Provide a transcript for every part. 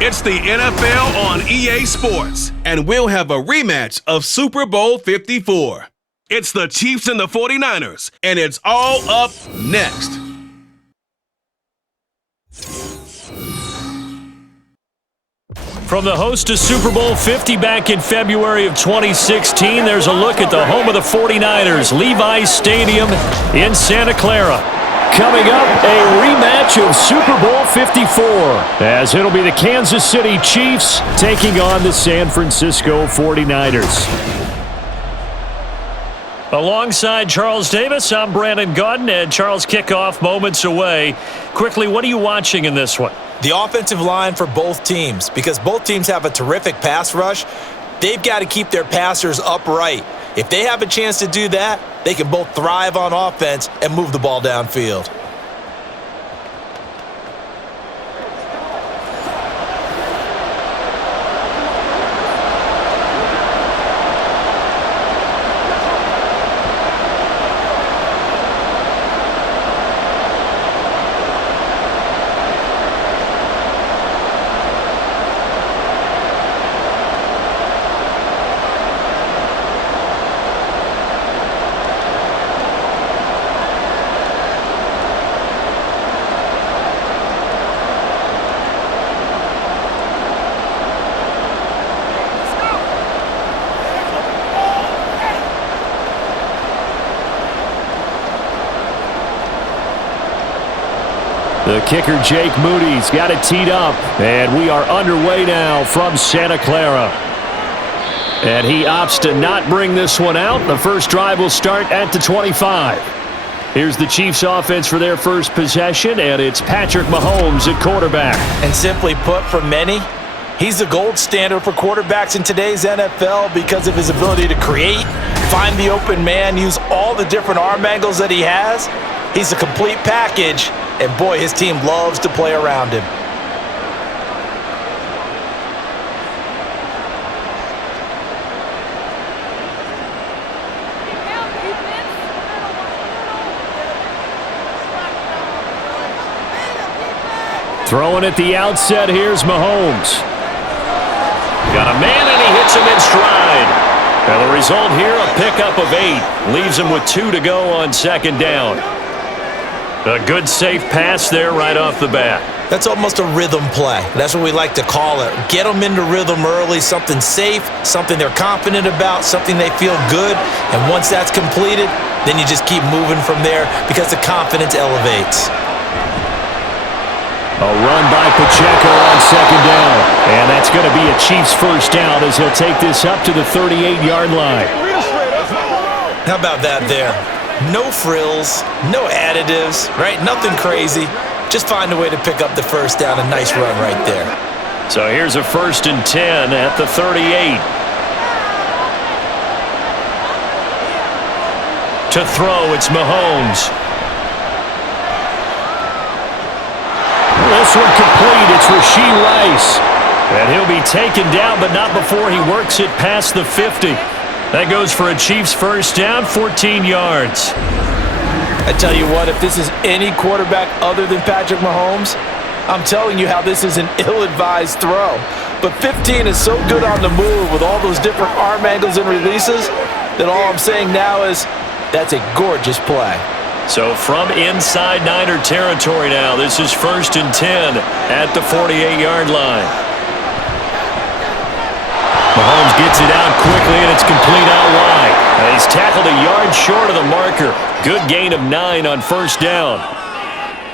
It's the NFL on EA Sports, and we'll have a rematch of Super Bowl 54. It's the Chiefs and the 49ers, and it's all up next. From the host to Super Bowl 50 back in February of 2016, there's a look at the home of the 49ers, Levi's Stadium in Santa Clara. Coming up, a rematch of Super Bowl 54, as it'll be the Kansas City Chiefs taking on the San Francisco 49ers. Alongside Charles Davis, I'm Brandon Gaudin, and Charles, kickoff moments away. Quickly, what are you watching in this one? The offensive line for both teams, because both teams have a terrific pass rush. They've got to keep their passers upright. If they have a chance to do that, they can both thrive on offense and move the ball downfield. The kicker, Jake Moody's got it teed up, and we are underway now from Santa Clara. And he opts to not bring this one out. The first drive will start at the 25. Here's the Chiefs offense for their first possession, and it's Patrick Mahomes at quarterback. And simply put, for many, he's the gold standard for quarterbacks in today's NFL because of his ability to create, find the open man, use all the different arm angles that he has. He's a complete package, and boy, his team loves to play around him. Throwing at the outset, here's Mahomes. Got a man, and he hits him in stride. And the result here, a pickup of 8. Leaves him with 2 to go on second down. A good, safe pass there right off the bat. That's almost a rhythm play. That's what we like to call it. Get them into rhythm early, something safe, something they're confident about, something they feel good. And once that's completed, then you just keep moving from there because the confidence elevates. A run by Pacheco on second down. And that's going to be a Chiefs first down as he'll take this up to the 38-yard line. How about that there? No frills, no additives, right? Nothing crazy. Just find a way to pick up the first down. A nice run right there. So here's a 1st and 10 at the 38. To throw, it's Mahomes. This one complete. It's Rashee Rice. And he'll be taken down, but not before he works it past the 50. That goes for a Chiefs first down, 14 yards. I tell you what, if this is any quarterback other than Patrick Mahomes, I'm telling you how this is an ill-advised throw. But 15 is so good on the move with all those different arm angles and releases that all I'm saying now is that's a gorgeous play. So from inside Niner territory now, this is 1st and 10 at the 48-yard line. Mahomes gets it out quickly, and it's complete out wide. And he's tackled a yard short of the marker. Good gain of 9 on first down.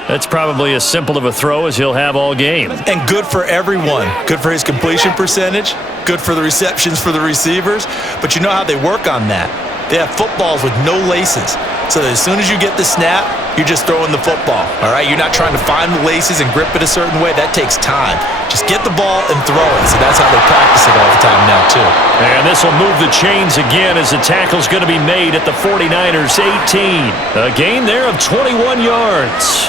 That's probably as simple of a throw as he'll have all game. And good for everyone. Good for his completion percentage. Good for the receptions for the receivers. But you know how they work on that. They have footballs with no laces. So that as soon as you get the snap, you're just throwing the football, all right? You're not trying to find the laces and grip it a certain way. That takes time. Just get the ball and throw it. So that's how they practice it all the time now, too. And this will move the chains again as the tackle's going to be made at the 49ers' 18. A gain there of 21 yards.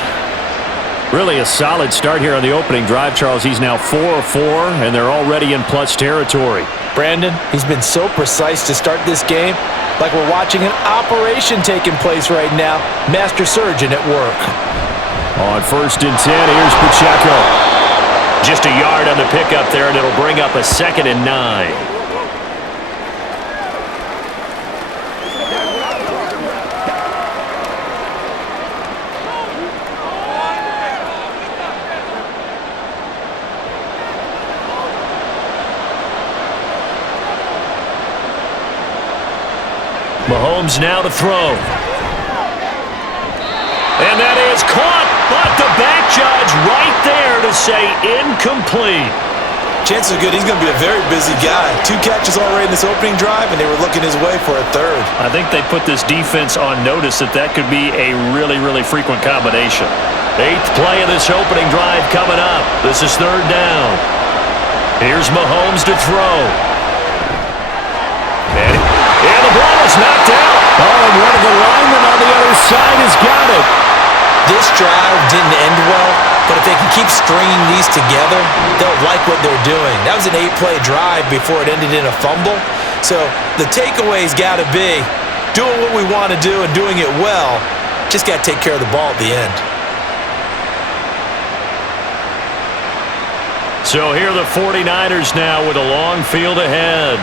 Really a solid start here on the opening drive, Charles. He's now 4 of 4, and they're already in plus territory. Brandon, he's been so precise to start this game, like we're watching an operation taking place right now. Master surgeon at work. On 1st and 10, here's Pacheco. Just a yard on the pickup there, and it'll bring up a 2nd and 9. Mahomes now to throw. And that is caught, but the back judge right there to say incomplete. Chances are good he's going to be a very busy guy. 2 catches already in this opening drive, and they were looking his way for a 3rd. I think they put this defense on notice that could be a really, really frequent combination. 8th play of this opening drive coming up. This is 3rd down. Here's Mahomes to throw. And the ball is knocked out. Oh, and one of the linemen on the other side has got it. This drive didn't end well, but if they can keep stringing these together, they'll like what they're doing. That was an 8-play drive before it ended in a fumble. So the takeaway's got to be doing what we want to do and doing it well. Just got to take care of the ball at the end. So here are the 49ers now with a long field ahead.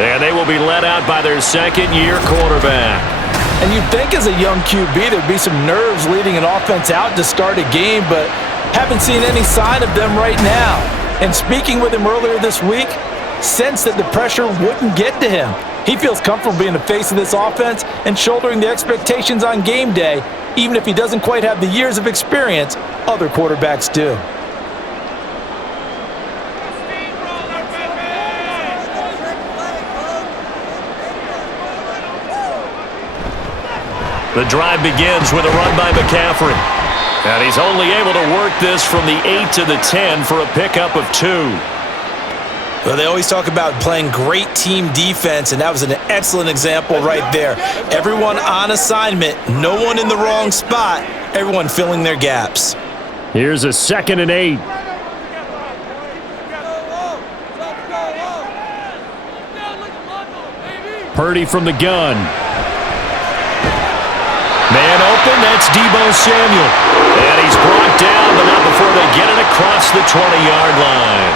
And they will be led out by their 2nd-year quarterback. And you'd think as a young QB there'd be some nerves leading an offense out to start a game, but haven't seen any sign of them right now. And speaking with him earlier this week, sensed that the pressure wouldn't get to him. He feels comfortable being the face of this offense and shouldering the expectations on game day, even if he doesn't quite have the years of experience other quarterbacks do. The drive begins with a run by McCaffrey. And he's only able to work this from the 8 to the 10 for a pickup of 2. Well, they always talk about playing great team defense, and that was an excellent example right there. Everyone on assignment, no one in the wrong spot, everyone filling their gaps. Here's a 2nd and 8. Purdy from the gun. Man open, that's Deebo Samuel. And he's brought down, but not before they get it across the 20-yard line.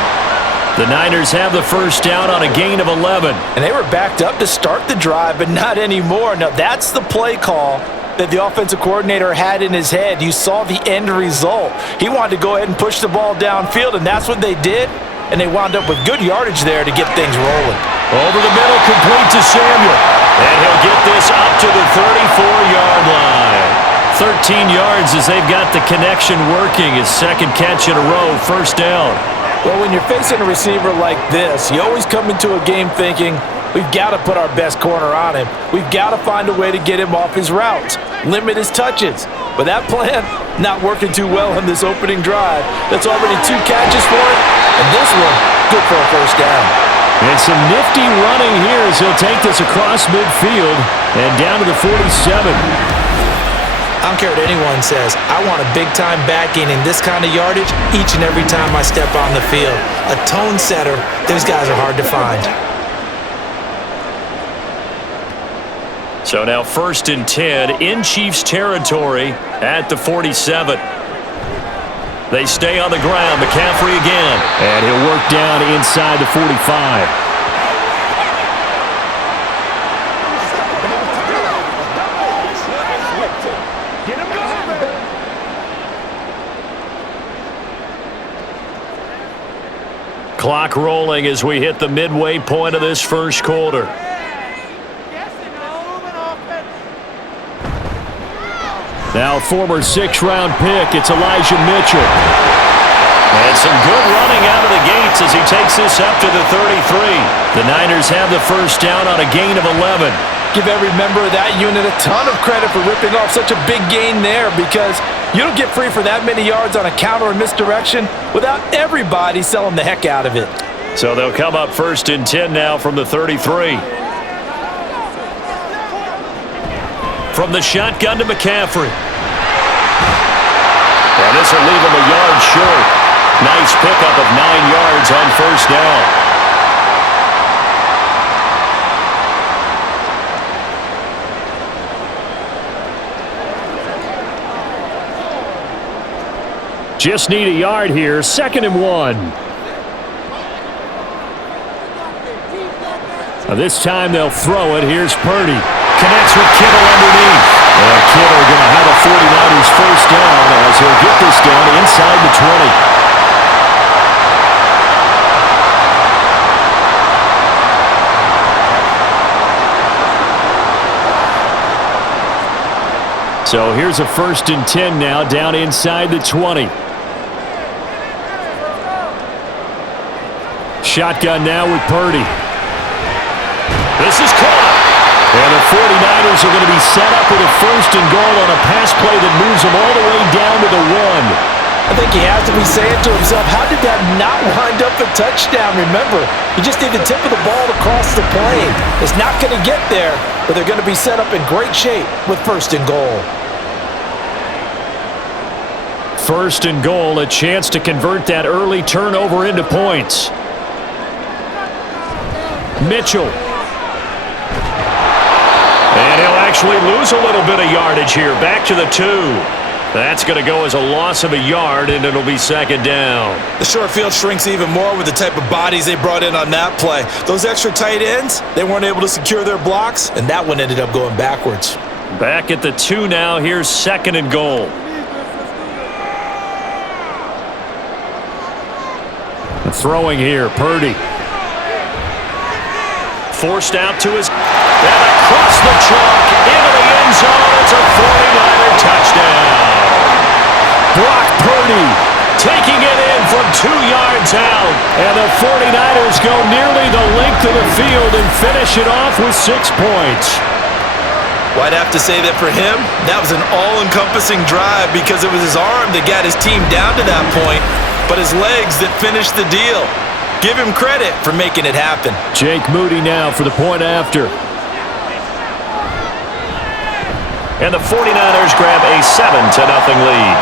The Niners have the first down on a gain of 11. And they were backed up to start the drive, but not anymore. Now, that's the play call that the offensive coordinator had in his head. You saw the end result. He wanted to go ahead and push the ball downfield, and that's what they did. And they wound up with good yardage there to get things rolling. Over the middle, complete to Samuel. And he'll get this up to the 34-yard line. 13 yards as they've got the connection working. His 2nd catch in a row, first down. Well, when you're facing a receiver like this, you always come into a game thinking, we've got to put our best corner on him. We've got to find a way to get him off his routes, limit his touches. But that plan not working too well on this opening drive. That's already 2 catches for him, and this one, good for a first down. And some nifty running here as he'll take this across midfield and down to the 47. I don't care what anyone says. I want a big-time backing in this kind of yardage each and every time I step on the field. A tone setter, those guys are hard to find. So now 1st and 10 in Chiefs territory at the 47. They stay on the ground. McCaffrey again. And he'll work down inside the 45. Clock rolling as we hit the midway point of this first quarter. Now former 6th-round pick, it's Elijah Mitchell. And some good running out of the gates as he takes this up to the 33. The Niners have the first down on a gain of 11. Give every member of that unit a ton of credit for ripping off such a big gain there, because you don't get free for that many yards on a counter or misdirection without everybody selling the heck out of it. So they'll come up 1st and 10 now from the 33. From the shotgun to McCaffrey. And this will leave him a yard short. Nice pickup of 9 yards on first down. Just need a yard here. 2nd and 1. Now this time they'll throw it. Here's Purdy. Connects with Kittle underneath. And Kittle going to have a 49ers first down as he'll get this down inside the 20. So here's a 1st and 10 now, down inside the 20. Shotgun now with Purdy. This is caught. And the 49ers are going to be set up with a 1st and goal on a pass play that moves them all the way down to the 1. I think he has to be saying to himself, how did that not wind up a touchdown? Remember, you just need the tip of the ball to cross the plane. It's not going to get there, but they're going to be set up in great shape with 1st and goal. 1st and goal, a chance to convert that early turnover into points. Mitchell. And he'll actually lose a little bit of yardage here. Back to the 2. That's going to go as a loss of a yard, and it'll be 2nd down. The short field shrinks even more with the type of bodies they brought in on that play. Those extra tight ends, they weren't able to secure their blocks, and that one ended up going backwards. Back at the 2 now. Here's 2nd and goal. Throwing here, Purdy. Forced out to his... And across the chalk, into the end zone. It's a 49er touchdown. Brock Purdy taking it in from 2 yards out. And the 49ers go nearly the length of the field and finish it off with 6 points. Well, I'd have to say that for him, that was an all-encompassing drive because it was his arm that got his team down to that point, but his legs that finished the deal. Give him credit for making it happen. Jake Moody now for the point after. And the 49ers grab a 7-0 lead.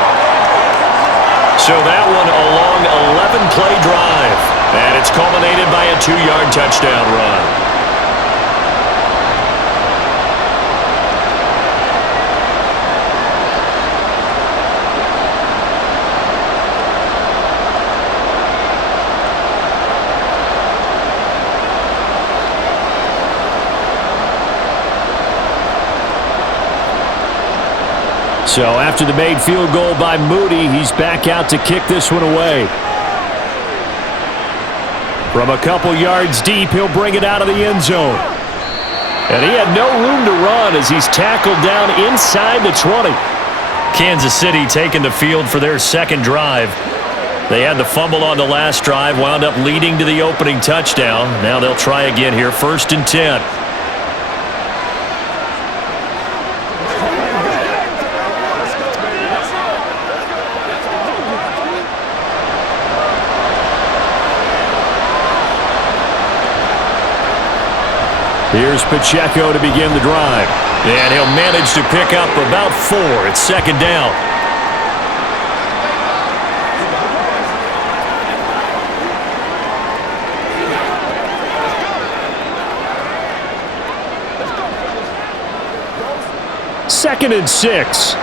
So that one a long 11-play drive. And it's culminated by a 2-yard touchdown run. So after the made field goal by Moody, he's back out to kick this one away. From a couple yards deep, he'll bring it out of the end zone. And he had no room to run as he's tackled down inside the 20. Kansas City taking the field for their 2nd drive. They had the fumble on the last drive, wound up leading to the opening touchdown. Now they'll try again here, 1st and 10. Here's Pacheco to begin the drive. And he'll manage to pick up about 4. It's 2nd down. Second and 6.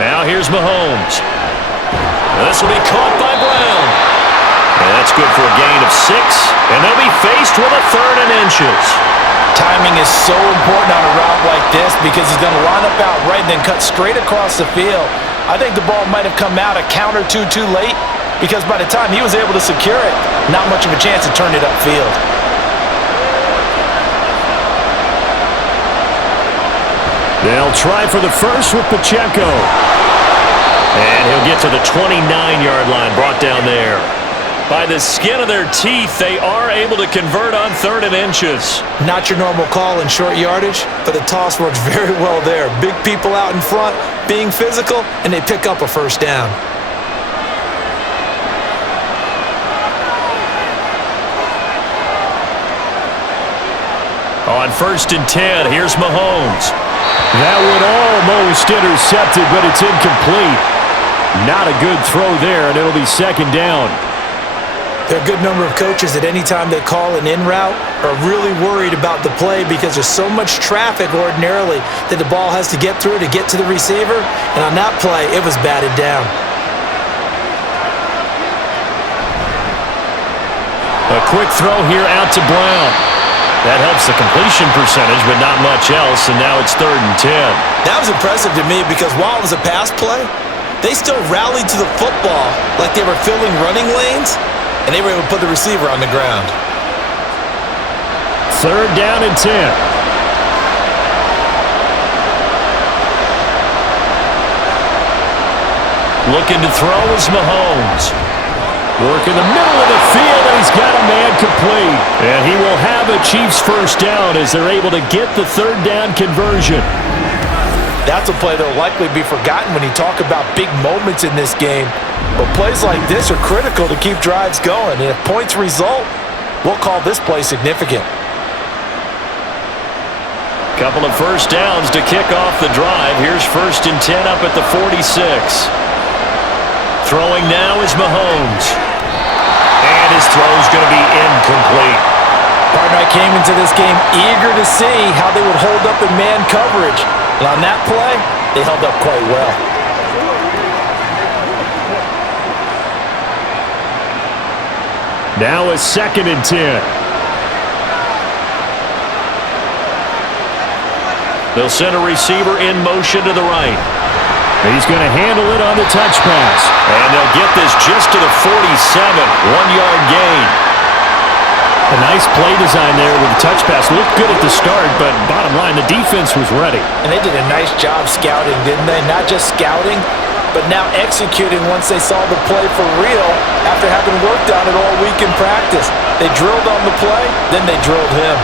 Now here's Mahomes. This will be caught by Brown. And that's good for a gain of 6. And they'll be faced with a 3rd and inches. Timing is so important on a route like this because he's going to line up out right and then cut straight across the field. I think the ball might have come out a count or two too late because by the time he was able to secure it, not much of a chance to turn it upfield. They'll try for the first with Pacheco. And he'll get to the 29-yard line, brought down there. By the skin of their teeth, they are able to convert on 3rd and inches. Not your normal call in short yardage, but the toss works very well there. Big people out in front, being physical, and they pick up a 1st down. On 1st and 10, here's Mahomes. That one almost intercepted, but it's incomplete. Not a good throw there, and it'll be 2nd down. There are a good number of coaches that anytime they call an in route are really worried about the play because there's so much traffic ordinarily that the ball has to get through to get to the receiver. And on that play, it was batted down. A quick throw here out to Brown. That helps the completion percentage, but not much else, and now it's 3rd and 10. That was impressive to me because while it was a pass play, they still rallied to the football like they were filling running lanes, and they were able to put the receiver on the ground. 3rd down and 10. Looking to throw is Mahomes. Work in the middle of the field, and he's got a man complete. And he will have a Chiefs first down as they're able to get the 3rd down conversion. That's a play that will likely be forgotten when you talk about big moments in this game. But plays like this are critical to keep drives going. And if points result, we'll call this play significant. Couple of first downs to kick off the drive. Here's 1st and 10 up at the 46. Throwing now is Mahomes. And his throw's going to be incomplete. Partner, I came into this game eager to see how they would hold up in man coverage. And on that play, they held up quite well. Now a 2nd and 10. They'll send a receiver in motion to the right. He's going to handle it on the touch pass. And they'll get this just to the 47. 1-yard gain. A nice play design there with the touch pass. Looked good at the start, but bottom line, the defense was ready. And they did a nice job scouting, didn't they? Not just scouting, but now executing once they saw the play for real after having worked on it all week in practice. They drilled on the play, then they drilled him.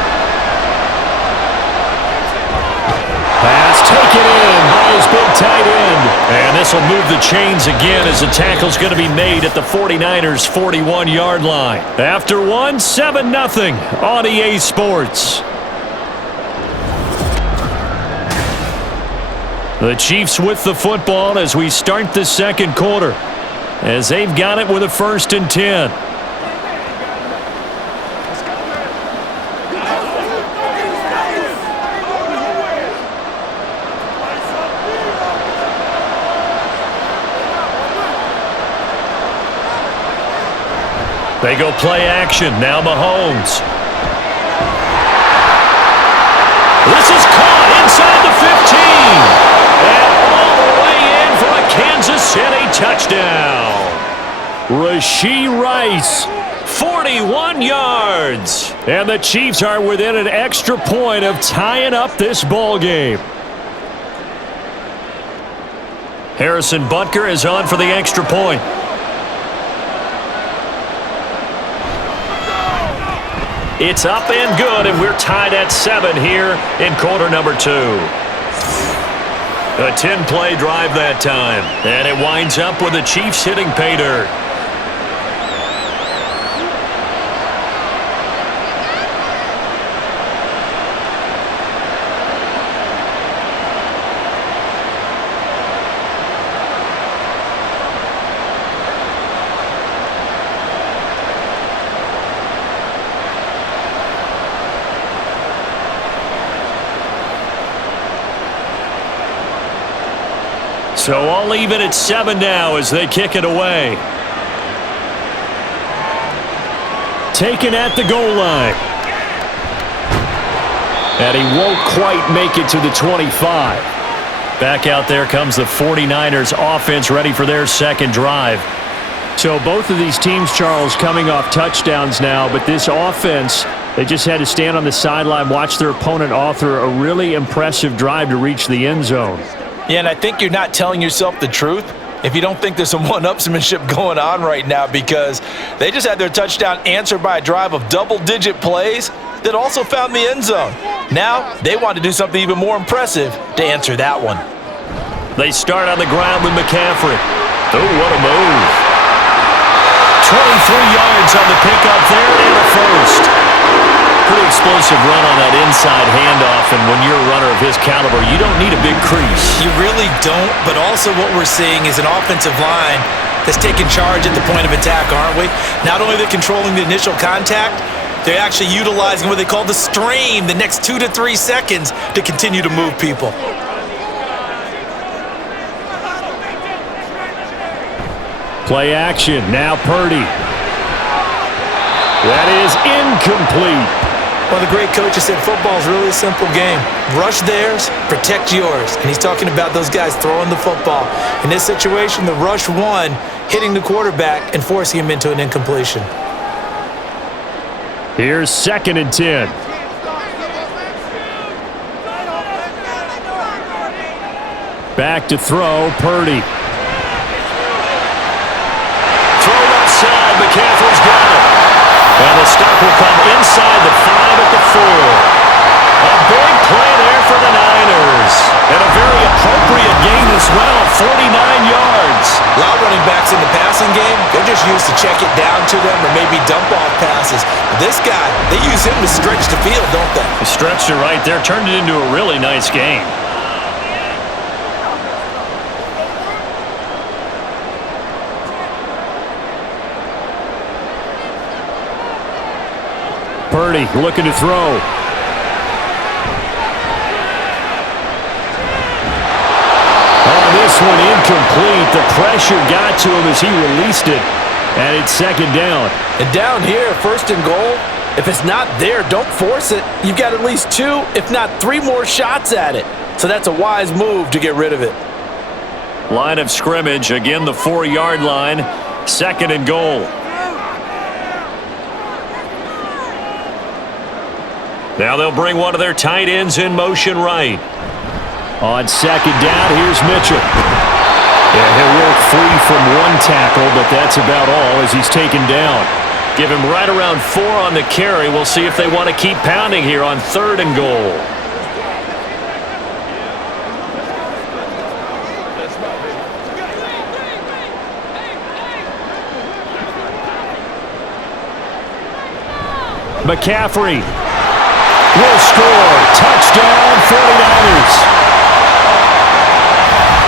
Pass taken in by his big tight end. And this will move the chains again as the tackle's going to be made at the 49ers' 41-yard line. After one, 7-0 on EA Sports. The Chiefs with the football as we start the 2nd quarter, as they've got it with a 1st and 10. They go play action. Now Mahomes. This is caught inside the 15. And all the way in for a Kansas City touchdown. Rashee Rice, 41 yards. And the Chiefs are within an extra point of tying up this ball game. Harrison Butker is on for the extra point. It's up and good, and we're tied at 7 here in quarter number 2. A 10-play drive that time, and it winds up with the Chiefs hitting pay dirt. So all even at 7 now as they kick it away. Taken at the goal line. And he won't quite make it to the 25. Back out there comes the 49ers offense ready for their 2nd drive. So both of these teams, Charles, coming off touchdowns now, but this offense, they just had to stand on the sideline, watch their opponent author a really impressive drive to reach the end zone. Yeah, and I think you're not telling yourself the truth if you don't think there's some one-upsmanship going on right now, because they just had their touchdown answered by a drive of double-digit plays that also found the end zone. Now they want to do something even more impressive to answer that one. They start on the ground with McCaffrey. Oh, what a move. 23 yards on the pickup there and a first. Pretty explosive run on that inside handoff, and when you're a runner of his caliber, you don't need a big crease. You really don't, but also what we're seeing is an offensive line that's taking charge at the point of attack, aren't we? Not only they're controlling the initial contact, they're actually utilizing what they call the stream, the next 2 to 3 seconds, to continue to move people. Play action, now Purdy. That is incomplete. Well, the great coach has said football's really a simple game. Rush theirs, protect yours. And he's talking about those guys throwing the football. In this situation, the rush won, hitting the quarterback and forcing him into an incompletion. Here's 2nd and 10. Back to throw, Purdy. Thrown outside, McCaffrey's got it. And the stop will come inside the 5 at the 4. A big play there for the Niners. And a very appropriate gain as well, 49 yards. A lot of running backs in the passing game, they're just used to check it down to them or maybe dump off passes. But this guy, they use him to stretch the field, don't they? They stretched it right there, turned it into a really nice game. Purdy looking to throw. Oh, this one incomplete. The pressure got to him as he released it. And it's 2nd down. And down here, 1st and goal, if it's not there, don't force it. You've got at least 2, if not 3 more shots at it. So that's a wise move to get rid of it. Line of scrimmage, again the 4-yard line. 2nd and goal. Now they'll bring one of their tight ends in motion right. On 2nd down, here's Mitchell. And he'll work free from 1 tackle, but that's about all as he's taken down. Give him right around 4 on the carry. We'll see if they want to keep pounding here on 3rd and goal. McCaffrey will score. Touchdown, 49ers.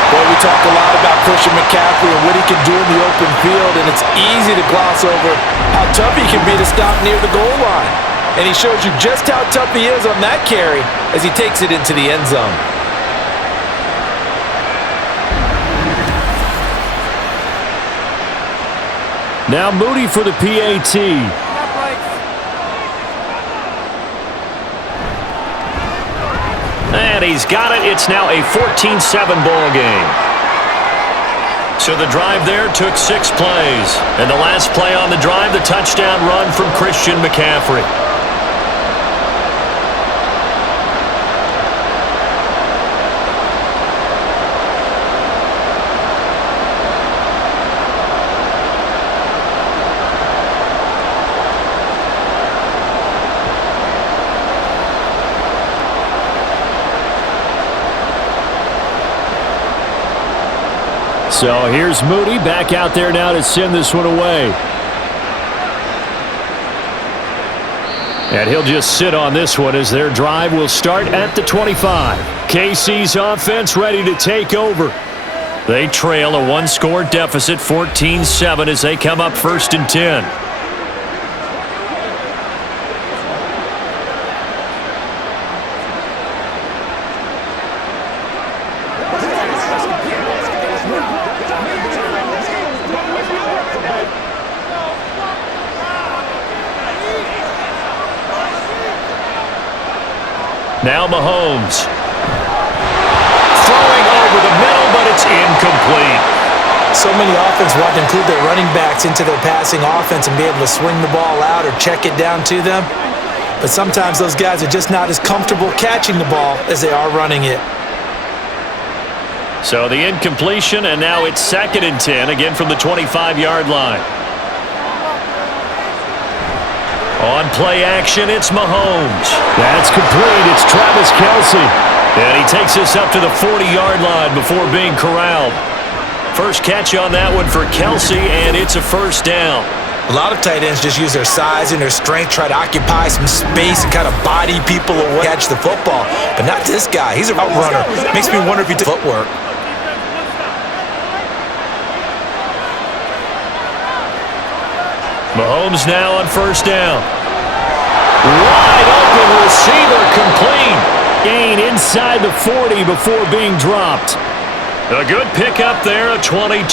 Boy, we talk a lot about Christian McCaffrey and what he can do in the open field, and it's easy to gloss over how tough he can be to stop near the goal line. And he shows you just how tough he is on that carry as he takes it into the end zone. Now Moody for the PAT. And he's got it. It's now a 14-7 ball game. So the drive there took 6 plays. And the last play on the drive, the touchdown run from Christian McCaffrey. So here's Moody back out there now to send this one away. And he'll just sit on this one as their drive will start at the 25. KC's offense ready to take over. They trail a 1-score deficit, 14-7 as they come up 1st and 10. Now Mahomes. Throwing over the middle, but it's incomplete. So many offenses want to include their running backs into their passing offense and be able to swing the ball out or check it down to them. But sometimes those guys are just not as comfortable catching the ball as they are running it. So the incompletion, and now it's 2nd and 10, again from the 25-yard line. On play action, it's Mahomes. That's complete. It's Travis Kelce. And he takes us up to the 40-yard line before being corralled. First catch on that one for Kelce, and it's a 1st down. A lot of tight ends just use their size and their strength, try to occupy some space and kind of body people away, catch the football. But not this guy. He's a route runner. Makes me wonder if he did footwork. Mahomes now on first down. Wide open receiver complete. Gain inside the 40 before being dropped. A good pickup there, a 22.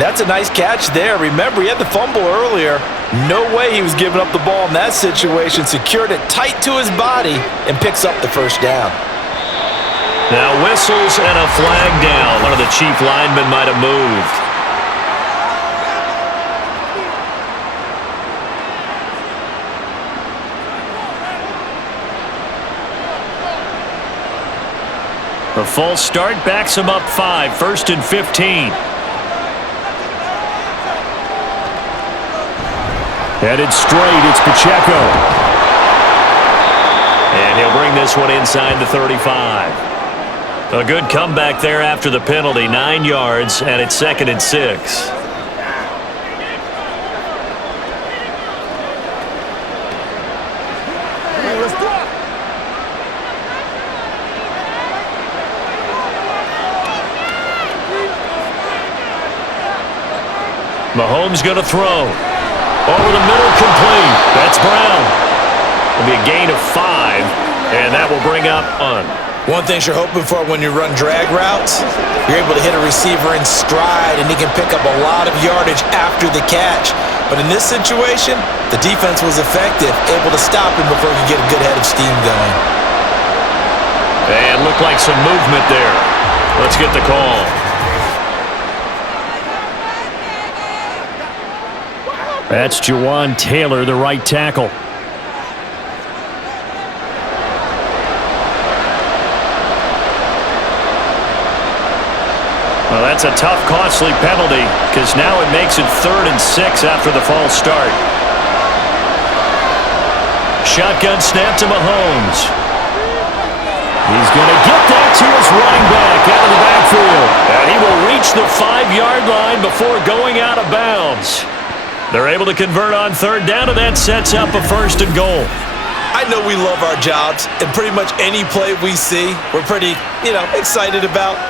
That's a nice catch there. Remember, he had the fumble earlier. No way he was giving up the ball in that situation. Secured it tight to his body and picks up the first down. Now whistles and a flag down. One of the chief linemen might have moved. The false start backs him up 5, 1st and 15. Headed straight, it's Pacheco. And he'll bring this one inside the 35. A good comeback there after the penalty, 9 yards, and it's 2nd and 6. Mahomes going to throw. Over the middle, complete. That's Brown. It'll be a gain of 5, and that will bring up on. One thing you're hoping for when you run drag routes, you're able to hit a receiver in stride, and he can pick up a lot of yardage after the catch. But in this situation, the defense was effective, able to stop him before he could get a good head of steam going. And looked like some movement there. Let's get the call. That's Jawan Taylor, the right tackle. Well, that's a tough, costly penalty because now it makes it 3rd and 6 after the false start. Shotgun snap to Mahomes. He's going to get that to his running back out of the backfield. And he will reach the 5-yard line before going out of bounds. They're able to convert on 3rd down, and that sets up a 1st and goal. I know we love our jobs, and pretty much any play we see, we're pretty, excited about.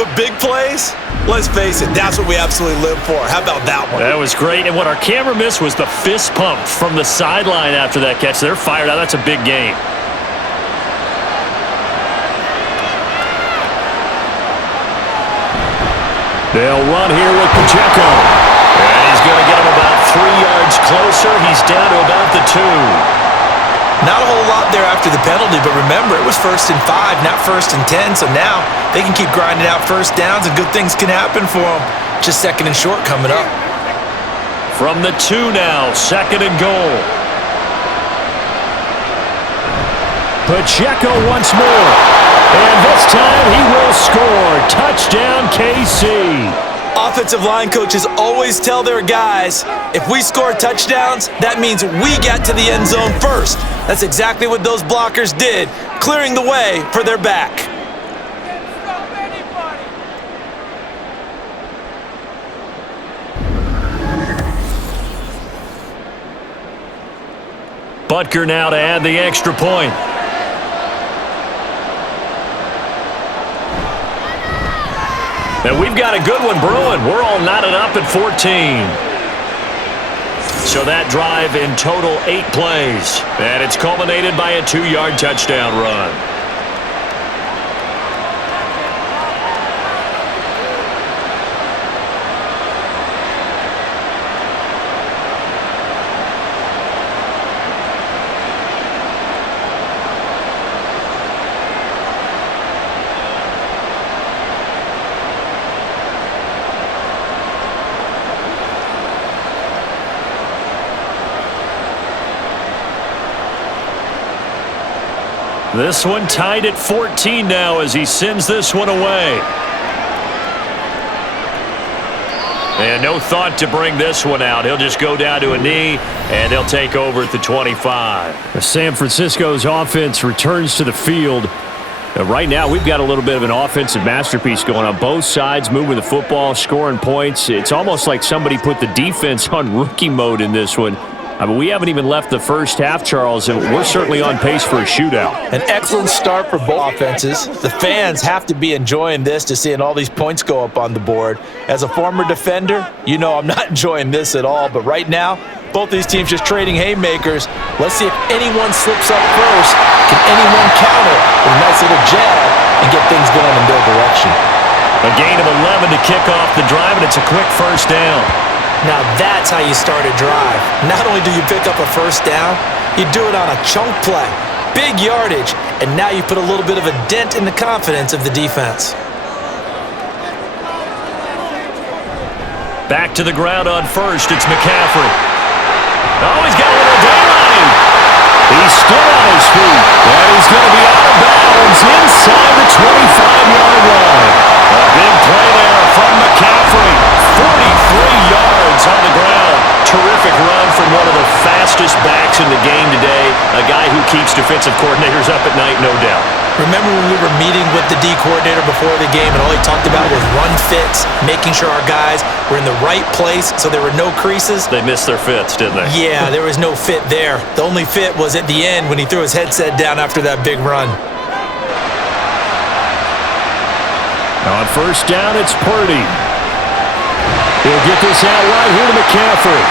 But big plays, let's face it, that's what we absolutely live for. How about that one? That was great, and what our camera missed was the fist pump from the sideline after that catch. They're fired out. That's a big game. They'll run here with Pacheco. And he's going to get him about 3 yards closer. He's down to about the 2. Not a whole lot there after the penalty, but remember, it was 1st and 5, not 1st and 10, so now they can keep grinding out first downs and good things can happen for them. Just 2nd and short coming up. From the 2 now, 2nd and goal. Pacheco once more. And this time he will score. Touchdown, KC. Offensive line coaches always tell their guys, if we score touchdowns, that means we get to the end zone first. That's exactly what those blockers did, clearing the way for their back. Butker now to add the extra point. And we've got a good one brewing. We're all knotted up at 14. So that drive in total 8 plays. And it's culminated by a 2-yard touchdown run. This one tied at 14 now as he sends this one away. And no thought to bring this one out. He'll just go down to a knee, and they'll take over at the 25. San Francisco's offense returns to the field. Right now, we've got a little bit of an offensive masterpiece going on. Both sides moving the football, scoring points. It's almost like somebody put the defense on rookie mode in this one. I mean, we haven't even left the first half, Charles, and we're certainly on pace for a shootout. An excellent start for both offenses. The fans have to be enjoying this to seeing all these points go up on the board. As a former defender, you know I'm not enjoying this at all, but right now, both these teams just trading haymakers. Let's see if anyone slips up first. Can anyone counter with a nice little jab and get things going in their direction? A gain of 11 to kick off the drive, and it's a quick first down. Now that's how you start a drive. Not only do you pick up a first down, you do it on a chunk play. Big yardage, and now you put a little bit of a dent in the confidence of the defense. Back to the ground on first, it's McCaffrey. Oh, he's got a little daylight. He's still on his feet, and he's going to be out of bounds inside the 25-yard line. A big play there from McCaffrey. 43 yards on the ground. Terrific run from one of the fastest backs in the game today. A guy who keeps defensive coordinators up at night, no doubt. Remember when we were meeting with the D coordinator before the game and all he talked about was run fits, making sure our guys were in the right place so there were no creases? They missed their fits, didn't they? Yeah, there was no fit there. The only fit was at the end when he threw his headset down after that big run. On first down, it's Purdy. He'll get this out right here to McCaffrey.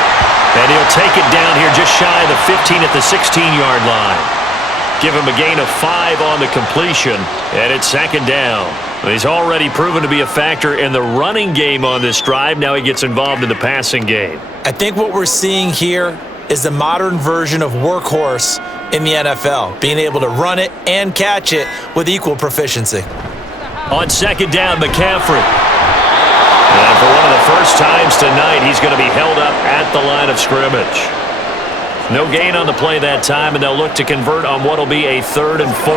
And he'll take it down here just shy of the 15 at the 16-yard line. Give him a gain of 5 on the completion, and it's second down. He's already proven to be a factor in the running game on this drive. Now he gets involved in the passing game. I think what we're seeing here is the modern version of workhorse in the NFL, being able to run it and catch it with equal proficiency. On second down, McCaffrey. And for one of the first times tonight, he's going to be held up at the line of scrimmage. No gain on the play that time, and they'll look to convert on what will be a 3rd and 4.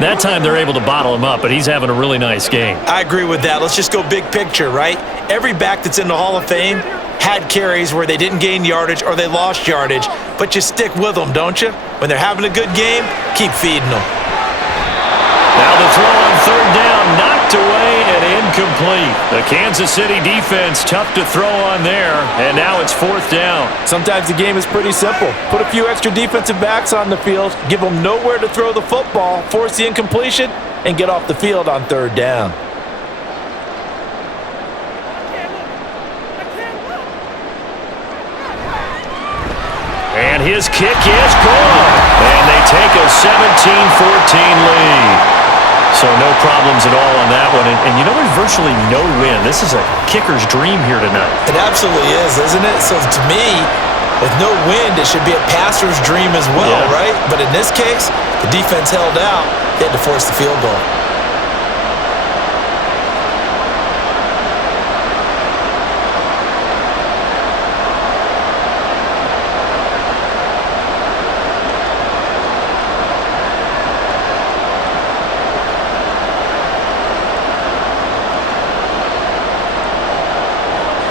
That time they're able to bottle him up, but he's having a really nice game. I agree with that. Let's just go big picture, right? Every back that's in the Hall of Fame had carries where they didn't gain yardage or they lost yardage, but you stick with them, don't you? When they're having a good game, keep feeding them. Now the throw on third down, knocked away and incomplete. The Kansas City defense tough to throw on there, and now it's 4th down. Sometimes the game is pretty simple. Put a few extra defensive backs on the field, give them nowhere to throw the football, force the incompletion, and get off the field on third down. And his kick is good. And they take a 17-14 lead. So no problems at all on that one. And you know, there's virtually no win. This is a kicker's dream here tonight. It absolutely is, isn't it? So to me, with no wind, it should be a passer's dream as well, right? But in this case, the defense held out. They had to force the field goal.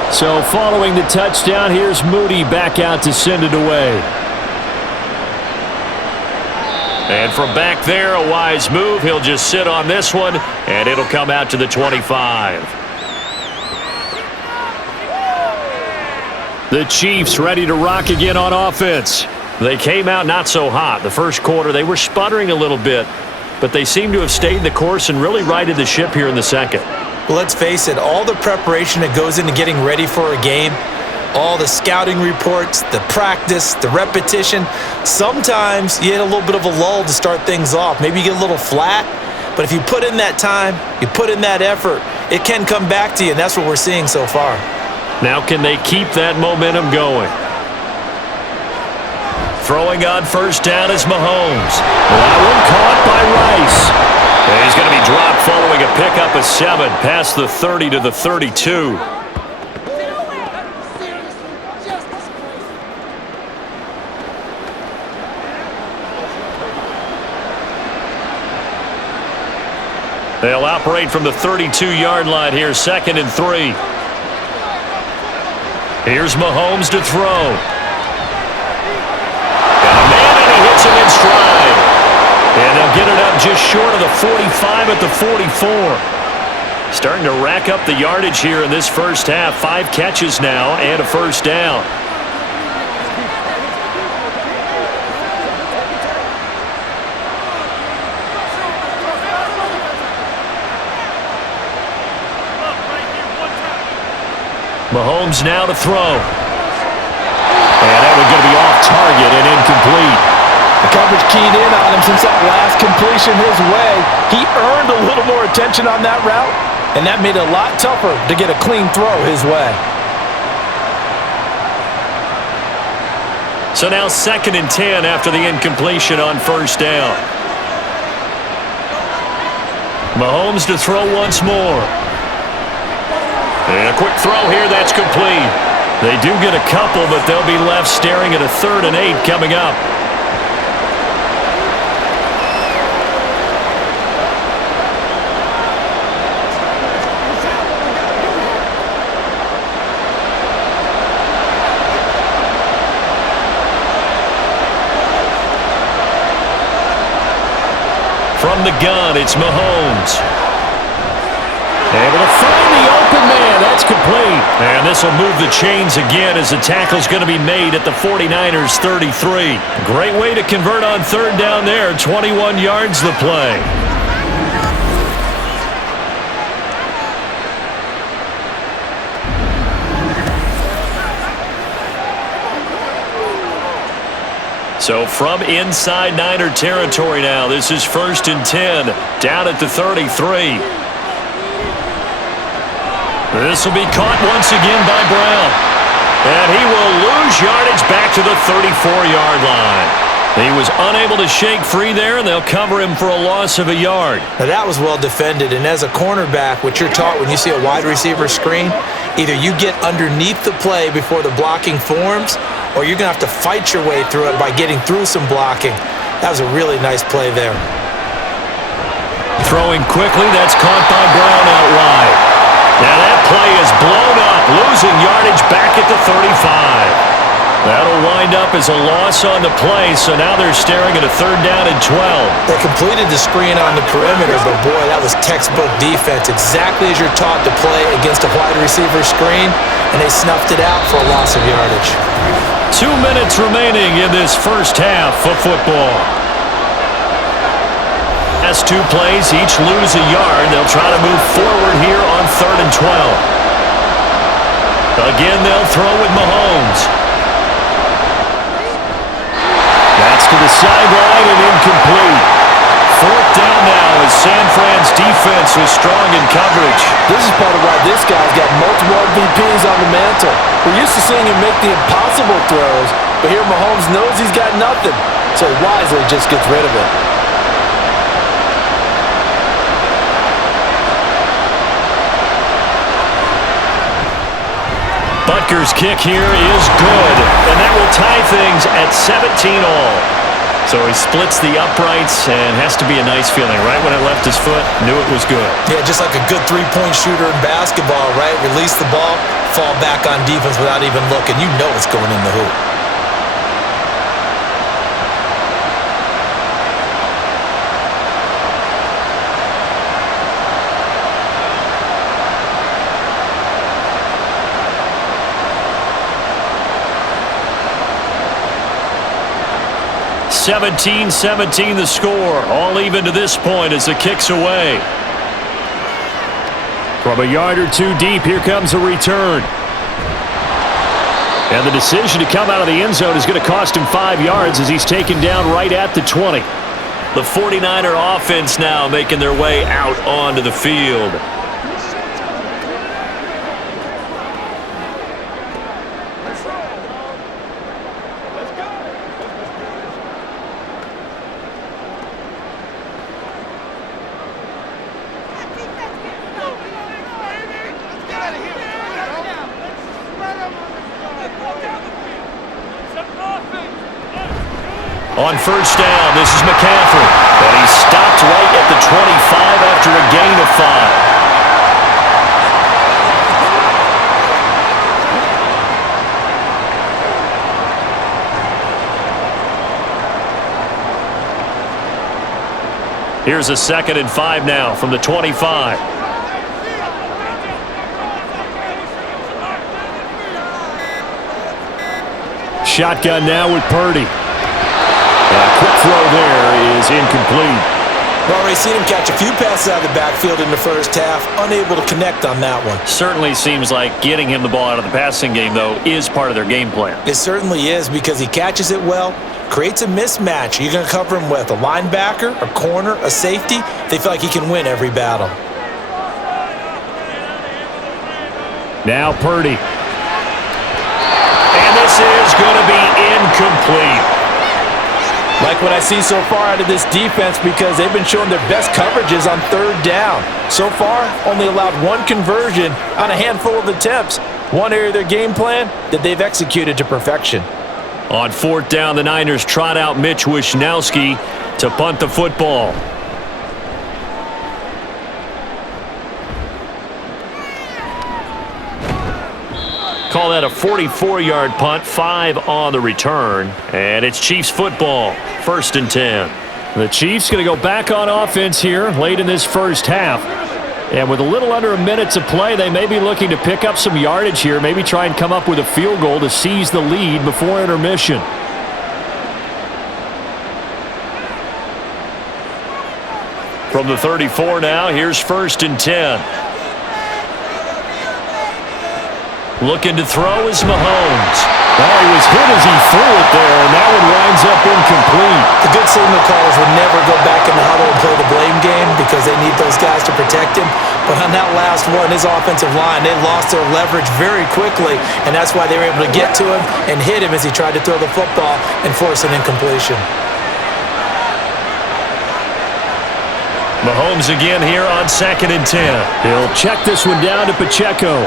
So following the touchdown, here's Moody back out to send it away. And from back there, a wise move. He'll just sit on this one, and it'll come out to the 25. The Chiefs ready to rock again on offense. They came out not so hot. The first quarter, they were sputtering a little bit, but they seem to have stayed the course and really righted the ship here in the second. Well, let's face it, all the preparation that goes into getting ready for a game, all the scouting reports, the practice, the repetition, sometimes you hit a little bit of a lull to start things off. Maybe you get a little flat, but if you put in that time, you put in that effort, it can come back to you, and that's what we're seeing so far. Now can they keep that momentum going? Throwing on first down is Mahomes. That one caught by Rice. And he's going to be dropped following a pickup of 7 past the 30 to the 32. They'll operate from the 32-yard line here, 2nd and 3. Here's Mahomes to throw. Got a man, and he hits him in stride. And they'll get it up just short of the 45 at the 44. Starting to rack up the yardage here in this first half. 5 catches now and a first down. Mahomes now to throw. And that one going to be off target and incomplete. The coverage keyed in on him since that last completion his way. He earned a little more attention on that route, and that made it a lot tougher to get a clean throw his way. So now 2nd and 10 after the incompletion on first down. Mahomes to throw once more. And a quick throw here, that's complete. They do get a couple, but they'll be left staring at a 3rd and 8 coming up. From the gun, it's Mahomes. Able to find the open man. That's complete. And this will move the chains again as the tackle's going to be made at the 49ers 33. Great way to convert on 3rd down there. 21 yards the play. So from inside Niner territory now, this is 1st and 10, down at the 33. This will be caught once again by Brown. And he will lose yardage back to the 34-yard line. He was unable to shake free there, and they'll cover him for a loss of a yard. Now that was well defended, and as a cornerback, what you're taught when you see a wide receiver screen, either you get underneath the play before the blocking forms, or you're going to have to fight your way through it by getting through some blocking. That was a really nice play there. Throwing quickly, that's caught by Brown out wide. Now that play is blown up, losing yardage back at the 35. That'll wind up as a loss on the play, so now they're staring at a 3rd down and 12. They completed the screen on the perimeter, but boy, that was textbook defense, exactly as you're taught to play against a wide receiver screen, and they snuffed it out for a loss of yardage. 2 minutes remaining in this first half of football. As 2 plays, each lose a yard. They'll try to move forward here on 3rd and 12. Again, they'll throw with Mahomes. That's to the sideline and incomplete. 4th down now as San Fran's defense was strong in coverage. This is part of why this guy's got multiple MVPs on the mantle. We're used to seeing him make the impossible throws, but here Mahomes knows he's got nothing, so wisely just gets rid of it. Butker's kick here is good, and that will tie things at 17 all. So he splits the uprights, and has to be a nice feeling. Right when it left his foot, knew it was good. Yeah, just like a good three-point shooter in basketball, right? Release the ball, fall back on defense without even looking. You know it's going in the hoop. (17-17) the score. All even to this point as the kick's away. From a yard or 2 deep, here comes a return. And the decision to come out of the end zone is going to cost him 5 yards as he's taken down right at the 20. The 49er offense now making their way out onto the field. On first down, this is McCaffrey. And he stopped right at the 25 after a gain of 5. Here's a 2nd and 5 now from the 25. Shotgun now with Purdy. And a quick throw there is incomplete. We've already seen him catch a few passes out of the backfield in the first half, unable to connect on that one. Certainly seems like getting him the ball out of the passing game, though, is part of their game plan. It certainly is, because he catches it well, creates a mismatch. You're going to cover him with a linebacker, a corner, a safety. They feel like he can win every battle. Now Purdy. And this is going to be incomplete. Like what I see so far out of this defense, because they've been showing their best coverages on third down. So far, only allowed one conversion on a handful of attempts. One area of their game plan that they've executed to perfection. On fourth down, the Niners trot out Mitch Wishnowsky to punt the football. Call that a 44-yard punt, 5 on the return. And it's Chiefs football, 1st and 10. The Chiefs going to go back on offense here late in this first half. And with a little under a minute to play, they may be looking to pick up some yardage here, maybe try and come up with a field goal to seize the lead before intermission. From the 34 now, here's 1st and 10. Looking to throw is Mahomes. Oh, he was hit as he threw it there, and that one winds up incomplete. The good signal callers would never go back in the huddle and play the blame game because they need those guys to protect him. But on that last one, his offensive line, they lost their leverage very quickly, and that's why they were able to get to him and hit him as he tried to throw the football and force an incompletion. Mahomes again here on 2nd and 10. He'll check this one down to Pacheco.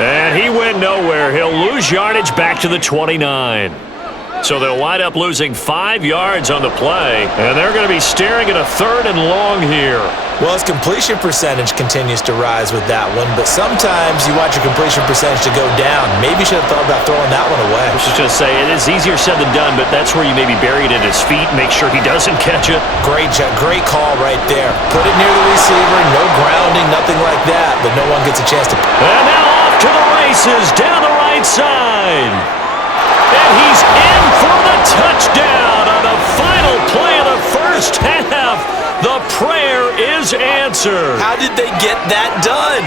And he went nowhere. He'll lose yardage back to the 29. So they'll wind up losing 5 yards on the play, and they're going to be staring at a 3rd and long here. Well, his completion percentage continues to rise with that one, but sometimes you want your completion percentage to go down. Maybe you should have thought about throwing that one away. I was just going to say, it is easier said than done, but that's where you maybe bury it at his feet, make sure he doesn't catch it. Great call right there. Put it near the receiver, no grounding, nothing like that, but no one gets a chance to... And now off to the races down the right side. And he's in for the touchdown on the final play of the first half. The prayer is answered. How did they get that done?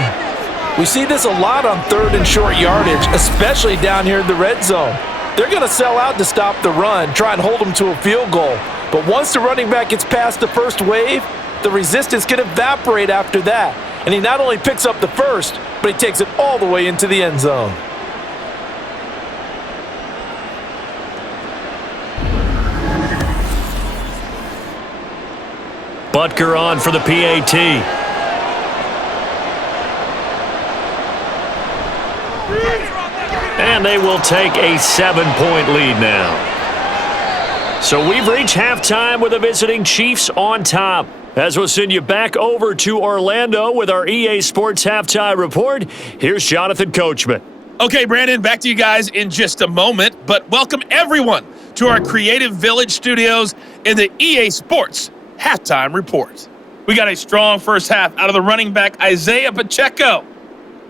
We see this a lot on 3rd and short yardage, especially down here in the red zone. They're going to sell out to stop the run, try and hold them to a field goal. But once the running back gets past the first wave, the resistance can evaporate after that. And he not only picks up the first, but he takes it all the way into the end zone. Butker on for the PAT. And they will take a 7-point lead now. So we've reached halftime with the visiting Chiefs on top. As we'll send you back over to Orlando with our EA Sports Halftime Report, here's Jonathan Coachman. Okay, Brandon, back to you guys in just a moment, but welcome everyone to our Creative Village studios in the EA Sports Halftime Report. We got a strong first half out of the running back Isaiah Pacheco.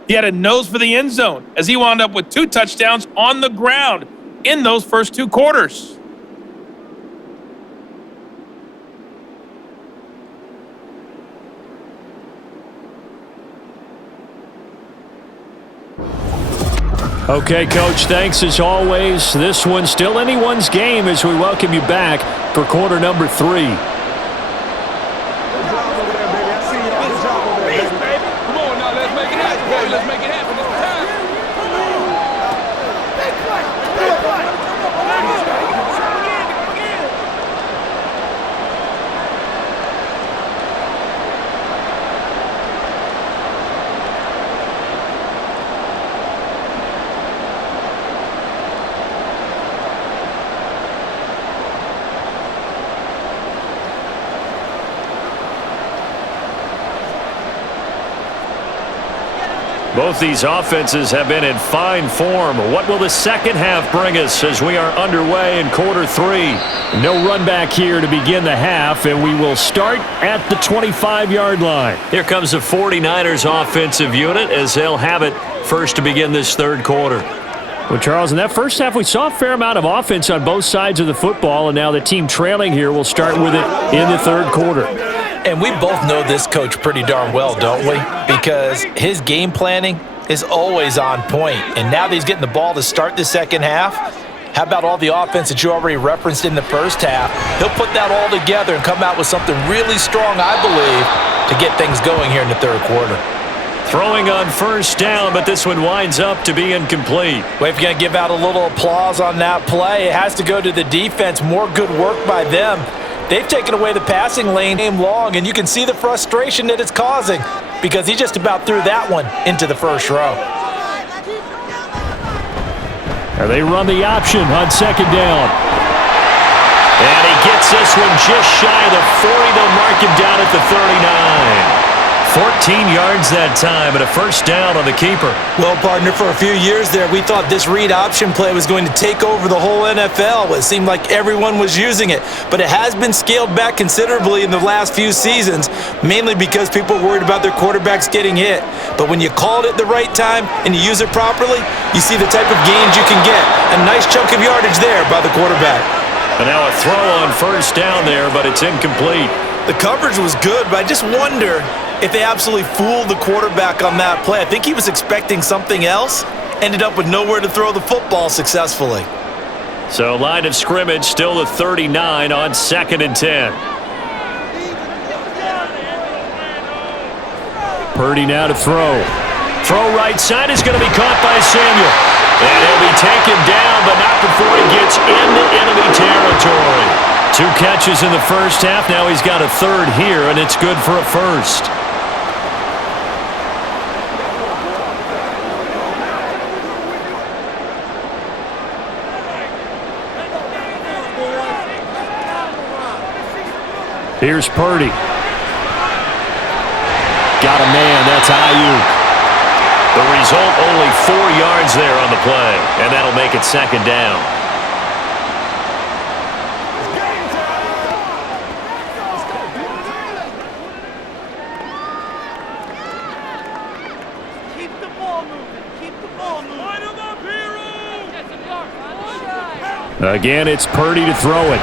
He had a nose for the end zone as he wound up with 2 touchdowns on the ground in those first 2 quarters. Okay, Coach, thanks as always. This one's still anyone's game as we welcome you back for quarter number 3. Both these offenses have been in fine form. What will the second half bring us as we are underway in quarter 3? No run back here to begin the half, and we will start at the 25-yard line. Here comes the 49ers offensive unit as they'll have it first to begin this third quarter. Well, Charles, in that first half, we saw a fair amount of offense on both sides of the football, and now the team trailing here will start with it in the third quarter. And we both know this coach pretty darn well, don't we? Because his game planning is always on point. And now that he's getting the ball to start the second half, how about all the offense that you already referenced in the first half? He'll put that all together and come out with something really strong, I believe, to get things going here in the third quarter. Throwing on first down, but this one winds up to be incomplete. Well, if you're going to give out a little applause on that play, it has to go to the defense. More good work by them. They've taken away the passing lane long, and you can see the frustration that it's causing because he just about threw that one into the first row. And they run the option on second down. And he gets this one just shy of the 40. They'll mark him down at the 39. 14 yards that time and a first down on the keeper. Well, partner, for a few years there, we thought this read option play was going to take over the whole NFL. It seemed like everyone was using it, but it has been scaled back considerably in the last few seasons, mainly because people are worried about their quarterbacks getting hit. But when you call it at the right time and you use it properly, you see the type of gains you can get. A nice chunk of yardage there by the quarterback. And now a throw on first down there, but it's incomplete. The coverage was good, but I just wonder if they absolutely fooled the quarterback on that play. I think he was expecting something else, ended up with nowhere to throw the football successfully. So line of scrimmage still at 39 on 2nd and 10. Purdy now to throw. Throw right side is going to be caught by Samuel. And he'll be taken down, but not before he gets into enemy territory. 2 catches in the first half. Now he's got a third here, and it's good for a first. Here's Purdy. Got a man. That's Ayuk. The result, only 4 yards there on the play, and that'll make it second down. Again, it's Purdy to throw it.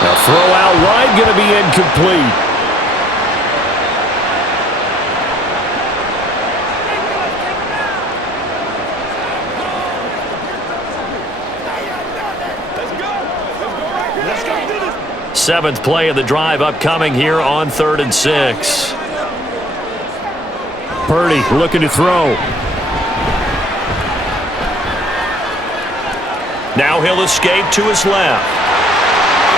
A throw out wide, going to be incomplete. Seventh play of the drive upcoming here on 3rd and 6. Purdy looking to throw. Now he'll escape to his left.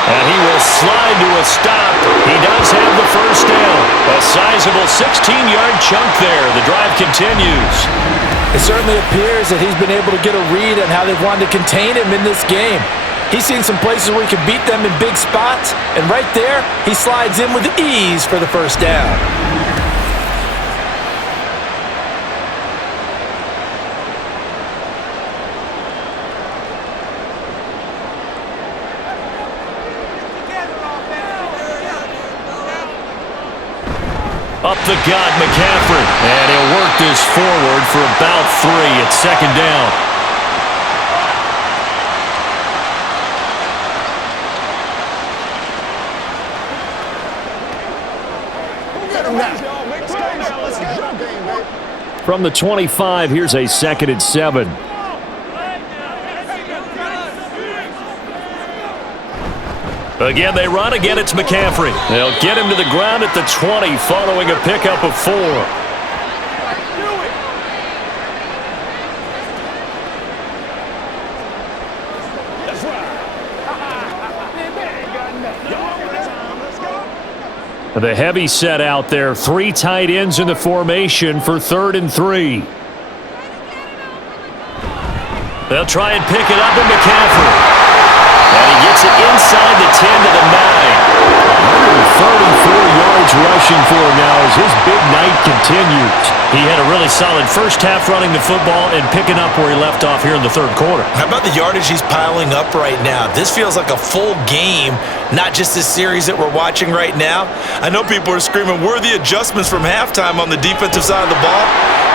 And he will slide to a stop. He does have the first down. A sizable 16-yard chunk there. The drive continues. It certainly appears that he's been able to get a read on how they've wanted to contain him in this game. He's seen some places where he can beat them in big spots, and right there, he slides in with ease for the first down. Up the gut, McCaffrey. And he'll work this forward for about 3 at second down. From the 25, here's a 2nd and 7. Again, they run. Again, it's McCaffrey. They'll get him to the ground at the 20 following a pickup of 4. The heavy set out there. 3 tight ends in the formation for 3rd and 3. They'll try and pick it up with McCaffrey. And he gets it inside the 10 to the 9. 134 yards rushing for him now as his big night continues. He had a really solid first half running the football and picking up where he left off here in the 3rd quarter. How about the yardage he's piling up right now? This feels like a full game, not just this series that we're watching right now. I know people are screaming, where are the adjustments from halftime on the defensive side of the ball?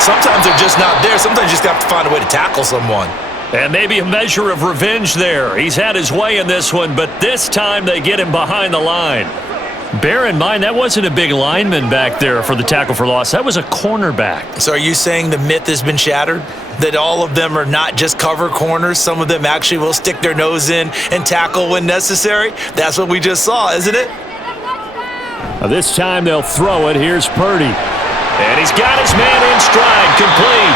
Sometimes they're just not there. Sometimes you just have to find a way to tackle someone. And maybe a measure of revenge there. He's had his way in this one, but this time they get him behind the line. Bear in mind, that wasn't a big lineman back there for the tackle for loss. That was a cornerback. So are you saying the myth has been shattered? That all of them are not just cover corners? Some of them actually will stick their nose in and tackle when necessary? That's what we just saw, isn't it? This time they'll throw it. Here's Purdy. And he's got his man in stride, complete.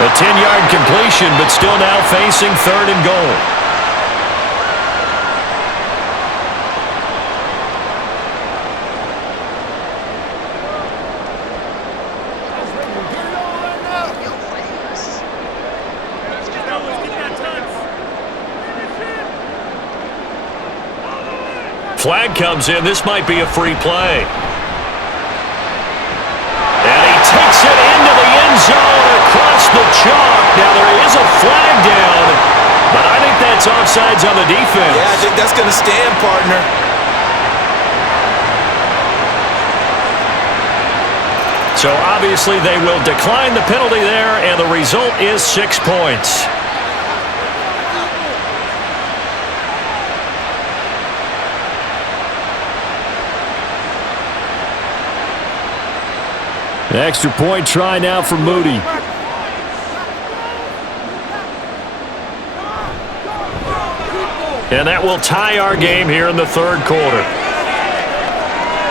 A 10-yard completion, but still now facing 3rd and goal. Flag comes in. This might be a free play. And he takes it into the end zone across the chalk. Now there is a flag down, but I think that's offsides on the defense. Yeah, I think that's going to stand, partner. So obviously they will decline the penalty there, and the result is 6 points. The extra point try now for Moody. And that will tie our game here in the 3rd quarter.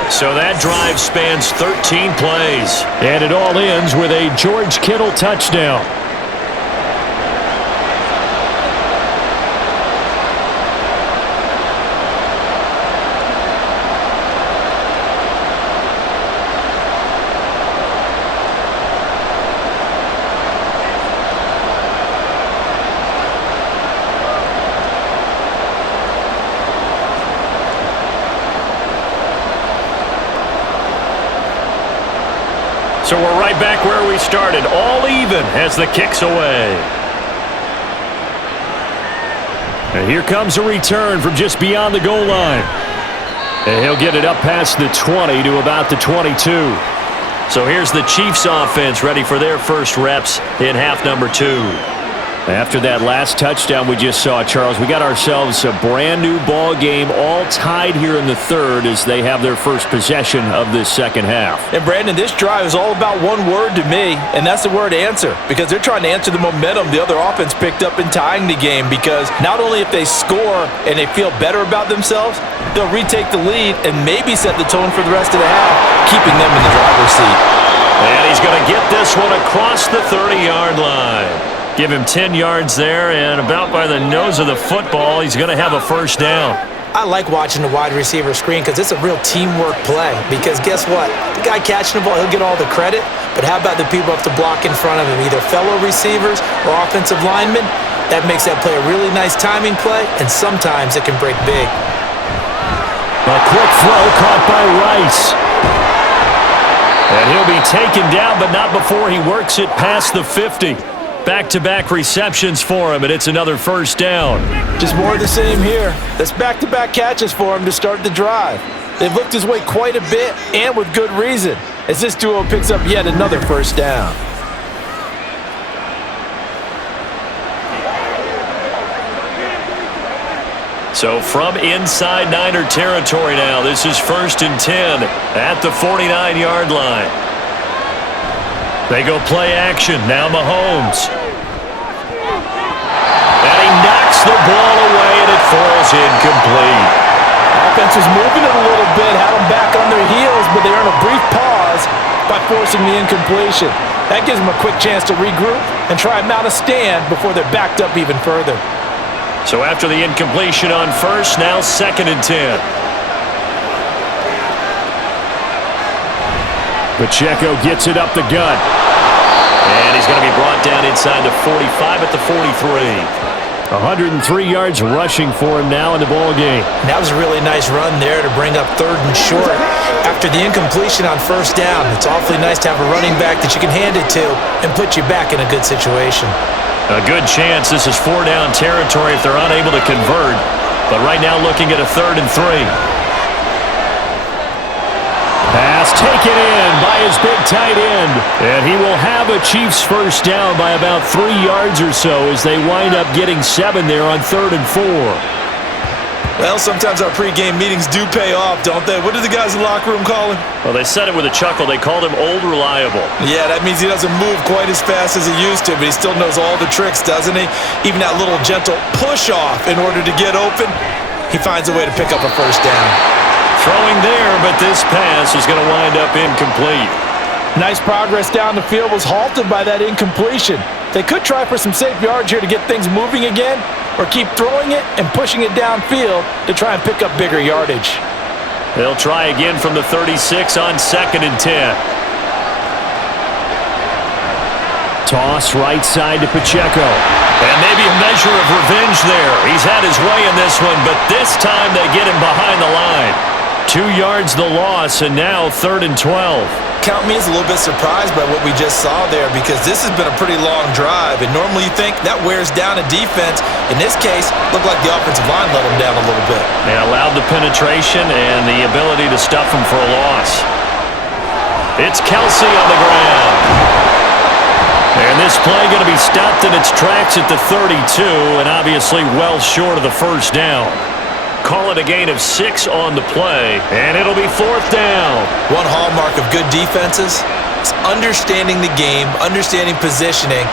So that drive spans 13 plays. And it all ends with a George Kittle touchdown. So we're right back where we started, all even as the kick's away. And here comes a return from just beyond the goal line. And he'll get it up past the 20 to about the 22. So here's the Chiefs offense ready for their first reps in half number 2. After that last touchdown we just saw, Charles, we got ourselves a brand new ball game, all tied here in the 3rd as they have their first possession of this second half. And Brandon, this drive is all about one word to me, and that's the word answer, because they're trying to answer the momentum the other offense picked up in tying the game, because not only if they score and they feel better about themselves, they'll retake the lead and maybe set the tone for the rest of the half, keeping them in the driver's seat. And he's going to get this one across the 30-yard line. Give him 10 yards there, and about by the nose of the football, he's going to have a first down. I like watching the wide receiver screen because it's a real teamwork play. Because guess what? The guy catching the ball, he'll get all the credit. But how about the people up to block in front of him, either fellow receivers or offensive linemen? That makes that play a really nice timing play, and sometimes it can break big. A quick throw caught by Rice. And he'll be taken down, but not before he works it past the 50. Back-to-back receptions for him, and it's another first down. Just more of the same here. That's back-to-back catches for him to start the drive. They've looked his way quite a bit, and with good reason, as this duo picks up yet another first down. So from inside Niner territory now, this is 1st and 10 at the 49-yard line. They go play action. Now Mahomes. And he knocks the ball away, and it falls incomplete. Offense was moving it a little bit, had them back on their heels, but they earn a brief pause by forcing the incompletion. That gives them a quick chance to regroup and try and mount a stand before they're backed up even further. So after the incompletion on first, now 2nd and 10. Pacheco gets it up the gut. And he's going to be brought down inside the 45 at the 43. 103 yards rushing for him now in the ball game. That was a really nice run there to bring up 3rd and short. After the incompletion on first down, it's awfully nice to have a running back that you can hand it to and put you back in a good situation. A good chance this is 4-down territory if they're unable to convert. But right now looking at a 3rd and 3. Pass to taken in by his big tight end. And he will have a Chiefs first down by about 3 yards or so as they wind up getting 7 there on 3rd and 4. Well, sometimes our pregame meetings do pay off, don't they? What did the guys in the locker room call him? Well, they said it with a chuckle. They called him Old Reliable. Yeah, that means he doesn't move quite as fast as he used to, but he still knows all the tricks, doesn't he? Even that little gentle push-off in order to get open, he finds a way to pick up a first down. Throwing there, but this pass is going to wind up incomplete. Nice progress down the field was halted by that incompletion. They could try for some safe yards here to get things moving again, or keep throwing it and pushing it downfield to try and pick up bigger yardage. They'll try again from the 36 on 2nd and 10. Toss right side to Pacheco. And maybe a measure of revenge there. He's had his way in this one, but this time they get him behind the line. 2 yards the loss, and now 3rd and 12. Count me as a little bit surprised by what we just saw there, because this has been a pretty long drive, and normally you think that wears down a defense. In this case, looked like the offensive line let them down a little bit. They allowed the penetration and the ability to stuff them for a loss. It's Kelsey on the ground. And this play going to be stopped in its tracks at the 32, and obviously well short of the first down. Call it a gain of 6 on the play, and it'll be 4th down. One hallmark of good defenses is understanding the game, understanding positioning,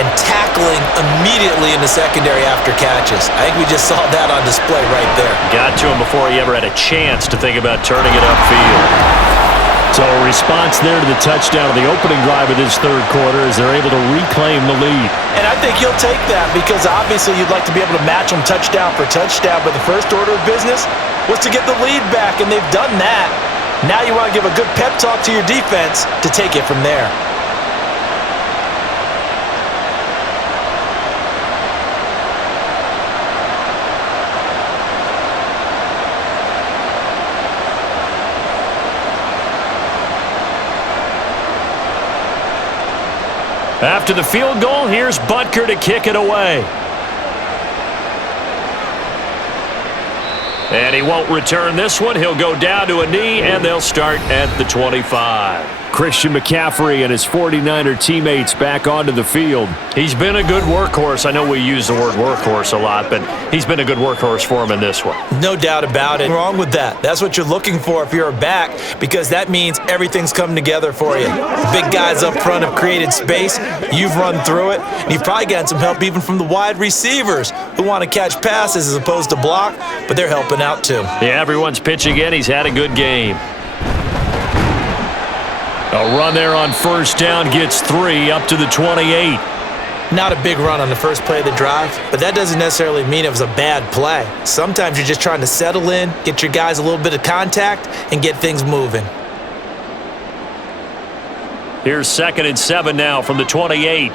and tackling immediately in the secondary after catches. I think we just saw that on display right there. Got to him before he ever had a chance to think about turning it upfield. So a response there to the touchdown of the opening drive of this 3rd quarter as they're able to reclaim the lead. And I think he'll take that because obviously you'd like to be able to match them touchdown for touchdown, but the first order of business was to get the lead back, and they've done that. Now you want to give a good pep talk to your defense to take it from there. After the field goal, here's Butker to kick it away. And he won't return this one. He'll go down to a knee, and they'll start at the 25. Christian McCaffrey and his 49er teammates back onto the field. He's been a good workhorse. I know we use the word workhorse a lot, but he's been a good workhorse for him in this one. No doubt about it. Wrong with that. That's what you're looking for if you're a back, because that means everything's coming together for you. The big guys up front have created space. You've run through it. And you've probably gotten some help even from the wide receivers who want to catch passes as opposed to block, but they're helping out too. Yeah, everyone's pitching in. He's had a good game. A run there on first down gets 3 up to the 28. Not a big run on the first play of the drive, but that doesn't necessarily mean it was a bad play. Sometimes you're just trying to settle in, get your guys a little bit of contact, and get things moving. Here's 2nd and 7 now from the 28.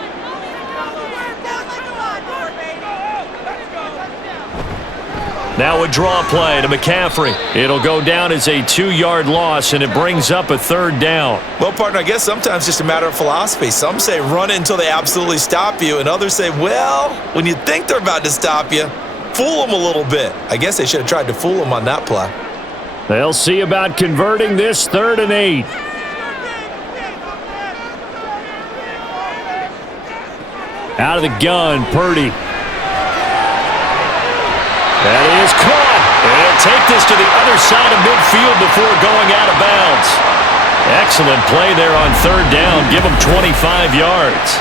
Now a draw play to McCaffrey. It'll go down as a 2-yard loss, and it brings up a 3rd down. Well, partner, I guess sometimes it's just a matter of philosophy. Some say run it until they absolutely stop you, and others say, well, when you think they're about to stop you, fool them a little bit. I guess they should have tried to fool them on that play. They'll see about converting this 3rd and 8. Out of the gun, Purdy. That is caught. And he'll take this to the other side of midfield before going out of bounds. Excellent play there on 3rd down. Give him 25 yards.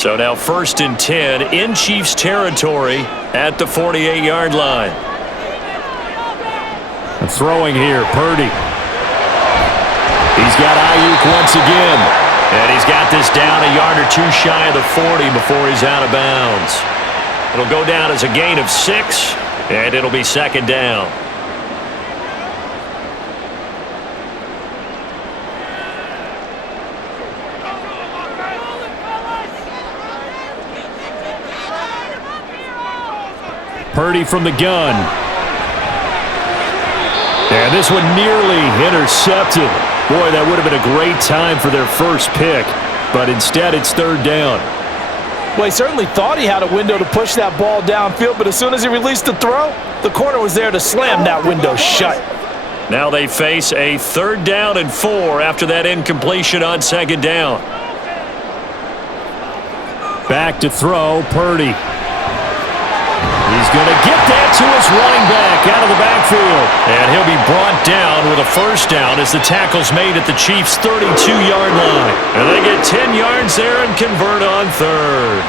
So now 1st and 10 in Chiefs territory at the 48-yard line. And throwing here, Purdy. He's got Ayuk once again. And he's got this down a yard or 2 shy of the 40 before he's out of bounds. It'll go down as a gain of 6, and it'll be 2nd down. Purdy from the gun. And this one nearly intercepted. Boy, that would have been a great time for their first pick, but instead it's third down. Well, he certainly thought he had a window to push that ball downfield, but as soon as he released the throw, the corner was there to slam that window shut. Now they face a 3rd down and 4 after that incompletion on 2nd down. Back to throw, Purdy. He's going to get that to his running back out of the backfield. And he'll be brought down with a 1st down as the tackle's made at the Chiefs' 32-yard line. And they get 10 yards there and convert on 3rd.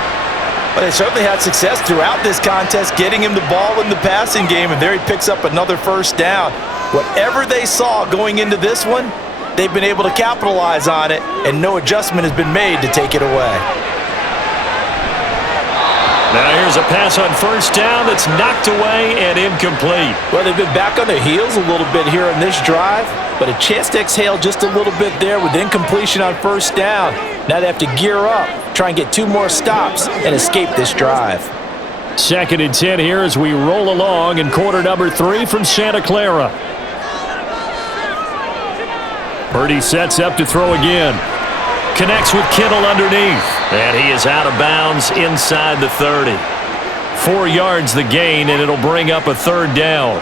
But they certainly had success throughout this contest getting him the ball in the passing game, and there he picks up another 1st down. Whatever they saw going into this one, they've been able to capitalize on it, and no adjustment has been made to take it away. Now here's a pass on 1st down that's knocked away and incomplete. Well, they've been back on their heels a little bit here on this drive, but a chance to exhale just a little bit there with incompletion on 1st down. Now they have to gear up, try and get 2 more stops, and escape this drive. 2nd and 10 here as we roll along in quarter number 3 from Santa Clara. Purdy sets up to throw again. Connects with Kittle underneath. And he is out of bounds inside the 30. 4 yards the gain, and it'll bring up a 3rd down.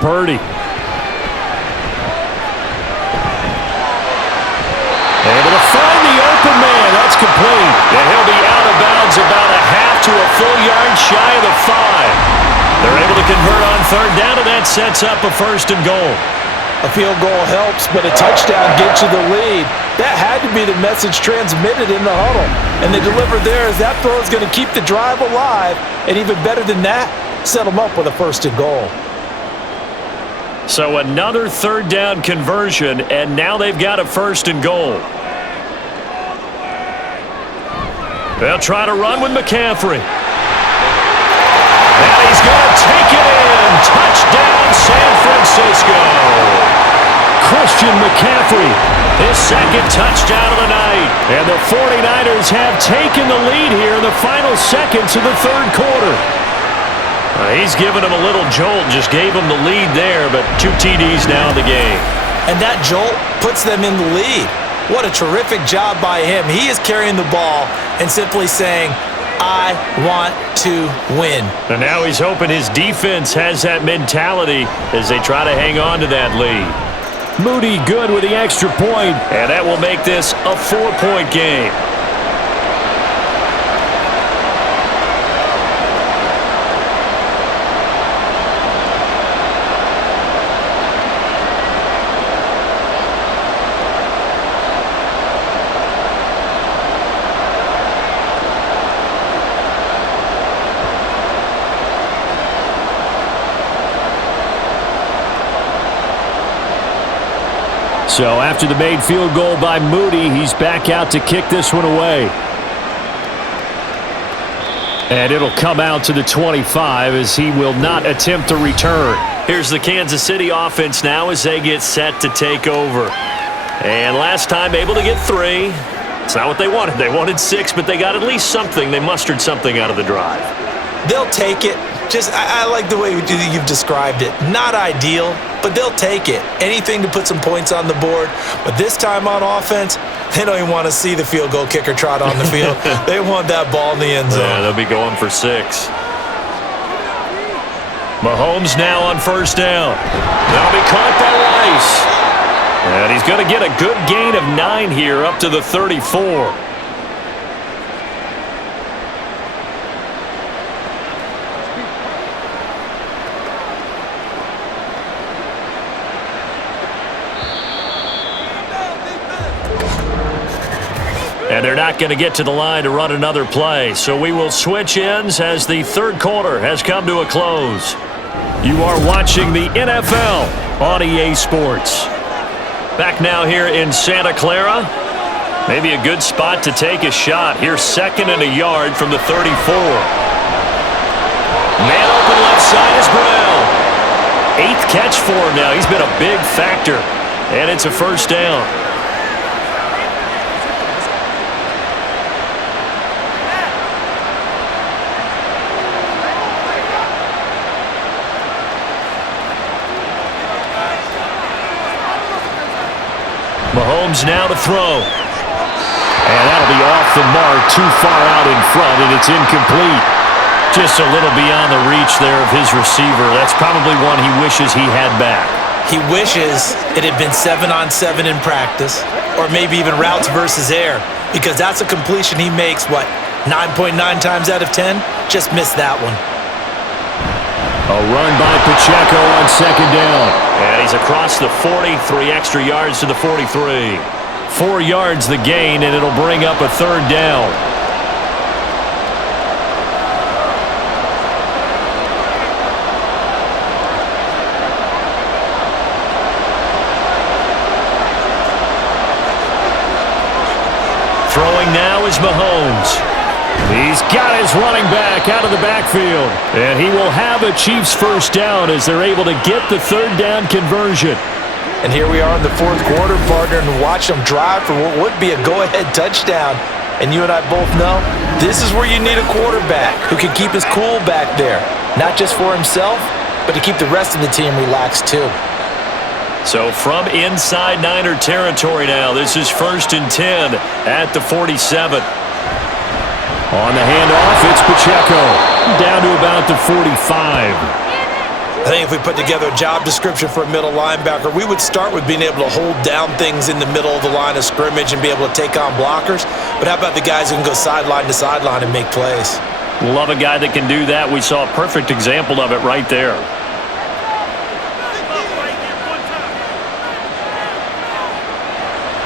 Purdy. Able to find the open man. That's complete. And he'll be out of bounds about a half to a full yard shy of the 5. They're able to convert on 3rd down, and that sets up a 1st and goal. A field goal helps, but a touchdown gets you the lead. That had to be the message transmitted in the huddle. And they delivered there as that throw is going to keep the drive alive. And even better than that, set them up with a 1st and goal. So another 3rd down conversion, and now they've got a 1st and goal. They'll try to run with McCaffrey. And he's going to take it in. Touchdown, San Francisco. Christian McCaffrey, his 2nd touchdown of the night. And the 49ers have taken the lead here in the final seconds of the 3rd quarter. He's given him a little jolt, just gave him the lead there, but 2 TDs now in the game. And that jolt puts them in the lead. What a terrific job by him. He is carrying the ball and simply saying, I want to win. And now he's hoping his defense has that mentality as they try to hang on to that lead. Moody good with the extra point, and that will make this a 4-point game. So after the made field goal by Moody, he's back out to kick this one away. And it'll come out to the 25 as he will not attempt to return. Here's the Kansas City offense now as they get set to take over. And last time able to get 3. It's not what they wanted. They wanted 6, but they got at least something. They mustered something out of the drive. They'll take it. I like the way you've described it. Not ideal, but they'll take it. Anything to put some points on the board. But this time on offense, they don't even want to see the field goal kicker trot on the field. They want that ball in the end zone. Yeah, they'll be going for 6. Mahomes now on 1st down. That'll be caught by Rice. And he's going to get a good gain of 9 here up to the 34. And they're not going to get to the line to run another play. So we will switch ends as the 3rd quarter has come to a close. You are watching the NFL on EA Sports. Back now here in Santa Clara. Maybe a good spot to take a shot. Here's 2nd and a yard from the 34. Man open left side is Brown. 8th catch for him now. He's been a big factor. and it's a first down. Mahomes now to throw. And that'll be off the mark, too far out in front, and it's incomplete. Just a little beyond the reach there of his receiver. That's probably one he wishes he had back. He wishes it had been 7-on-7 in practice, or maybe even routes versus air, because that's a completion he makes, 9.9 times out of 10? Just missed that one. A run by Pacheco on second down. And he's across the 40, 3 extra yards to the 43. 4 yards the gain, and it'll bring up a third down. Throwing now is Mahomes. He's got his running back out of the backfield. And he will have a Chiefs first down as they're able to get the third down conversion. And here we are in the fourth quarter, partner, and watch them drive for what would be a go-ahead touchdown. And you and I both know this is where you need a quarterback who can keep his cool back there. Not just for himself, but to keep the rest of the team relaxed too. So from inside Niner territory now, this is 1st and 10 at the 47. On the handoff, it's Pacheco. Down to about the 45. I think if we put together a job description for a middle linebacker, we would start with being able to hold down things in the middle of the line of scrimmage and be able to take on blockers. But how about the guys who can go sideline to sideline and make plays? Love a guy that can do that. We saw a perfect example of it right there.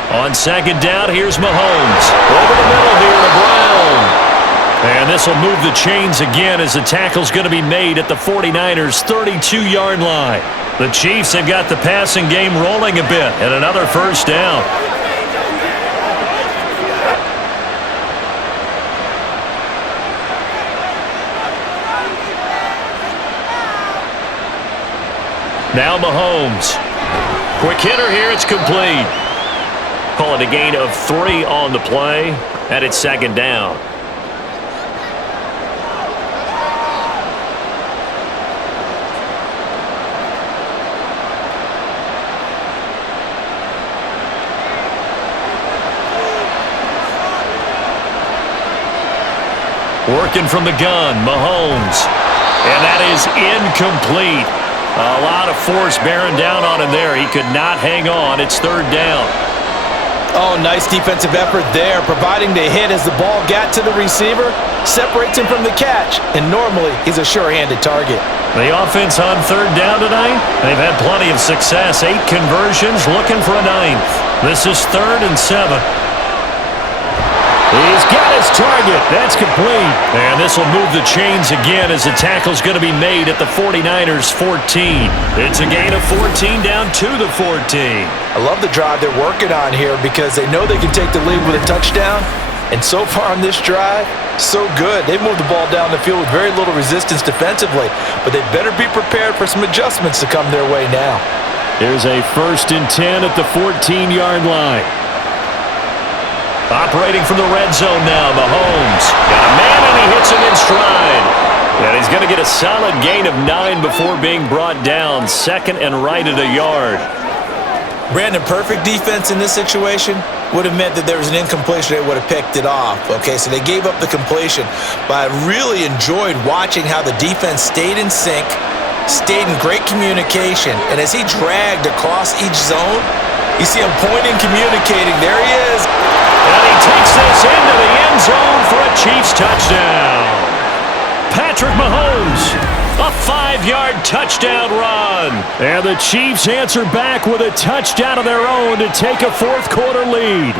On second down, here's Mahomes. Over the middle here to Brown. And this will move the chains again as the tackle's going to be made at the 49ers' 32-yard line. The Chiefs have got the passing game rolling a bit, and another first down. Now Mahomes. Quick hitter here, it's complete. Call it a gain of 3 on the play, and it's second down. Working from the gun, Mahomes. And that is incomplete. A lot of force bearing down on him there. He could not hang on. It's third down. Oh, nice defensive effort there, providing the hit as the ball got to the receiver, separates him from the catch, and normally he's a sure-handed target. The offense on third down tonight, they've had plenty of success. 8 conversions, looking for a 9th. This is 3rd and 7. He's got his target. That's complete. And this will move the chains again as the tackle's going to be made at the 49ers' 14. It's a gain of 14 down to the 14. I love the drive they're working on here because they know they can take the lead with a touchdown. And so far on this drive, so good. They've moved the ball down the field with very little resistance defensively, but they better be prepared for some adjustments to come their way now. Here's a 1st and 10 at the 14-yard line. Operating from the red zone now, Mahomes. Got a man and he hits him in stride. And he's going to get a solid gain of 9 before being brought down. 2nd and right at a yard. Brandon, perfect defense in this situation would have meant that there was an incompletion. They would have picked it off. Okay, so they gave up the completion. But I really enjoyed watching how the defense stayed in sync, stayed in great communication. And as he dragged across each zone, you see him pointing, communicating. There he is. And he takes this into the end zone for a Chiefs touchdown. Patrick Mahomes, a 5-yard touchdown run. And the Chiefs answer back with a touchdown of their own to take a fourth-quarter lead.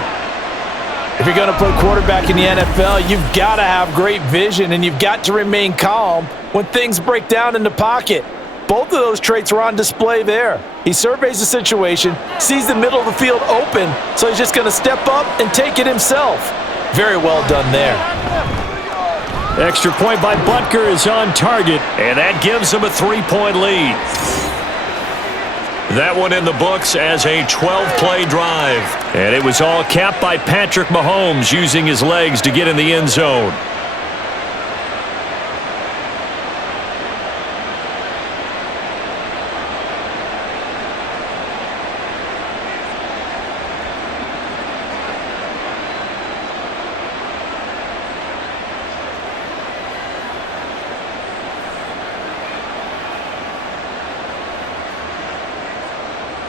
If you're going to play quarterback in the NFL, you've got to have great vision, and you've got to remain calm when things break down in the pocket. Both of those traits are on display there. He surveys the situation, sees the middle of the field open, so he's just going to step up and take it himself. Very well done there. Extra point by Butker is on target, and that gives him a 3-point lead. That one in the books as a 12-play drive. And it was all capped by Patrick Mahomes using his legs to get in the end zone.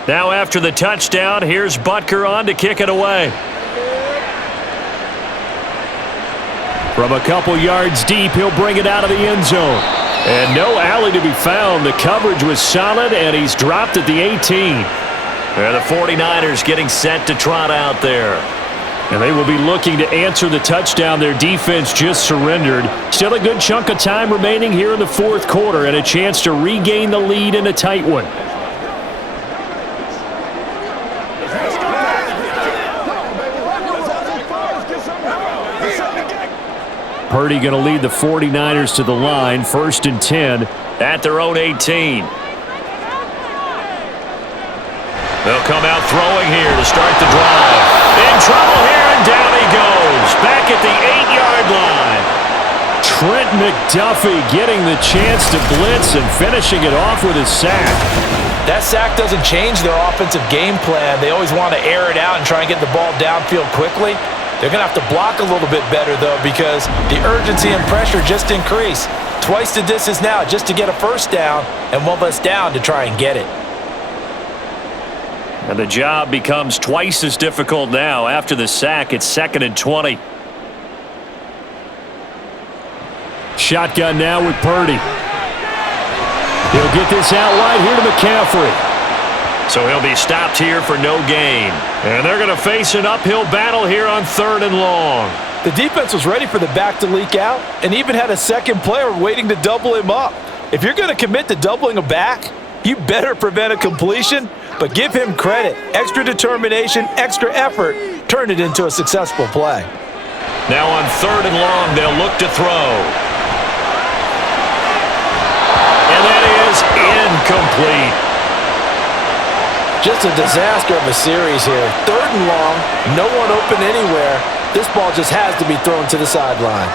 Now after the touchdown, here's Butker on to kick it away. From a couple yards deep, he'll bring it out of the end zone. And no alley to be found. The coverage was solid, and he's dropped at the 18. And the 49ers getting set to trot out there. And they will be looking to answer the touchdown their defense just surrendered. Still a good chunk of time remaining here in the fourth quarter and a chance to regain the lead in a tight one. Purdy going to lead the 49ers to the line, 1st and 10 at their own 18. They'll come out throwing here to start the drive. In trouble here, and down he goes. Back at the 8-yard line. Trent McDuffie getting the chance to blitz and finishing it off with a sack. That sack doesn't change their offensive game plan. They always want to air it out and try and get the ball downfield quickly. They're going to have to block a little bit better, though, because the urgency and pressure just increase. Twice the distance now just to get a first down, and one less down to try and get it. And the job becomes twice as difficult now. After the sack, it's 2nd and 20. Shotgun now with Purdy. He'll get this out wide here to McCaffrey. So he'll be stopped here for no gain. And they're going to face an uphill battle here on 3rd and long. The defense was ready for the back to leak out and even had a second player waiting to double him up. If you're going to commit to doubling a back, you better prevent a completion, but give him credit. Extra determination, extra effort, turn it into a successful play. Now on 3rd and long, they'll look to throw. And that is incomplete. Just a disaster of a series here. 3rd and long, no one open anywhere. This ball just has to be thrown to the sideline.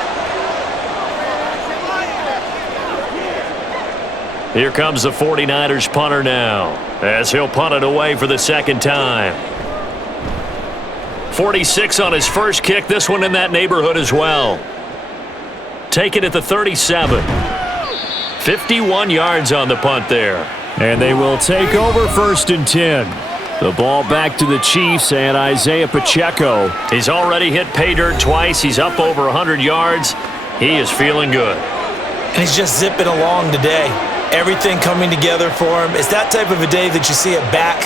Here comes the 49ers punter now, as he'll punt it away for the 2nd time. 46 on his first kick, this one in that neighborhood as well. Take it at the 37. 51 yards on the punt there. And they will take over 1st and 10. The ball back to the Chiefs and Isaiah Pacheco. He's already hit pay dirt twice. He's up over 100 yards. He is feeling good. And he's just zipping along today. Everything coming together for him. It's that type of a day that you see a back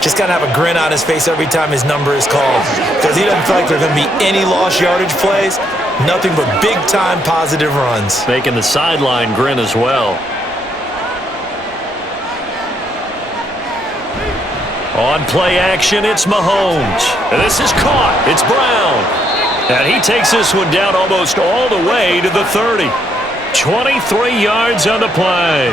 just kind of have a grin on his face every time his number is called. Because he doesn't feel like there are going to be any lost yardage plays. Nothing but big-time positive runs. Making the sideline grin as well. On play action, it's Mahomes. And this is caught. It's Brown. And he takes this one down almost all the way to the 30. 23 yards on the play.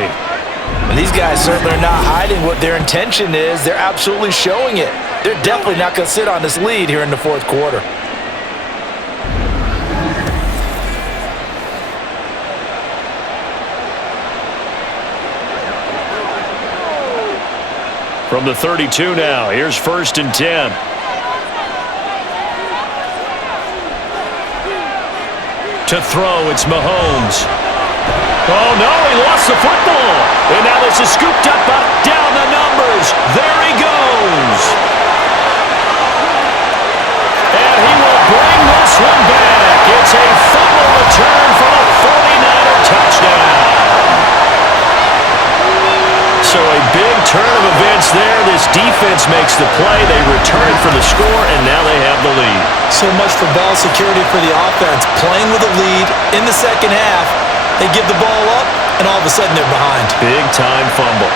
And these guys certainly are not hiding what their intention is. They're absolutely showing it. They're definitely not going to sit on this lead here in the fourth quarter. From the 32 now, here's 1st and 10. To throw, it's Mahomes. Oh, no, he lost the football. And now this is scooped up down the numbers. There he goes. And he will bring this one back. It's a fumble return for a 49er touchdown. So a big turn of events there. This defense makes the play. They return for the score, and now they have the lead. So much for ball security for the offense. Playing with a lead in the second half, they give the ball up, and all of a sudden they're behind. Big-time fumble.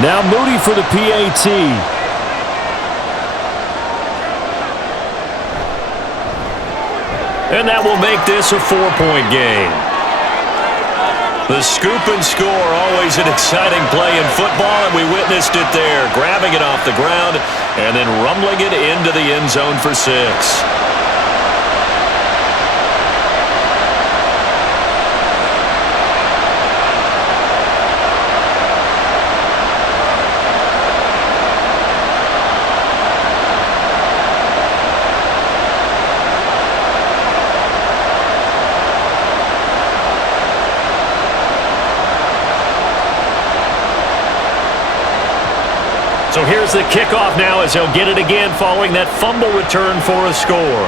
Now Moody for the PAT. And that will make this a 4-point game. The scoop and score, always an exciting play in football, and we witnessed it there, grabbing it off the ground and then rumbling it into the end zone for 6. So here's the kickoff now as he'll get it again following that fumble return for a score.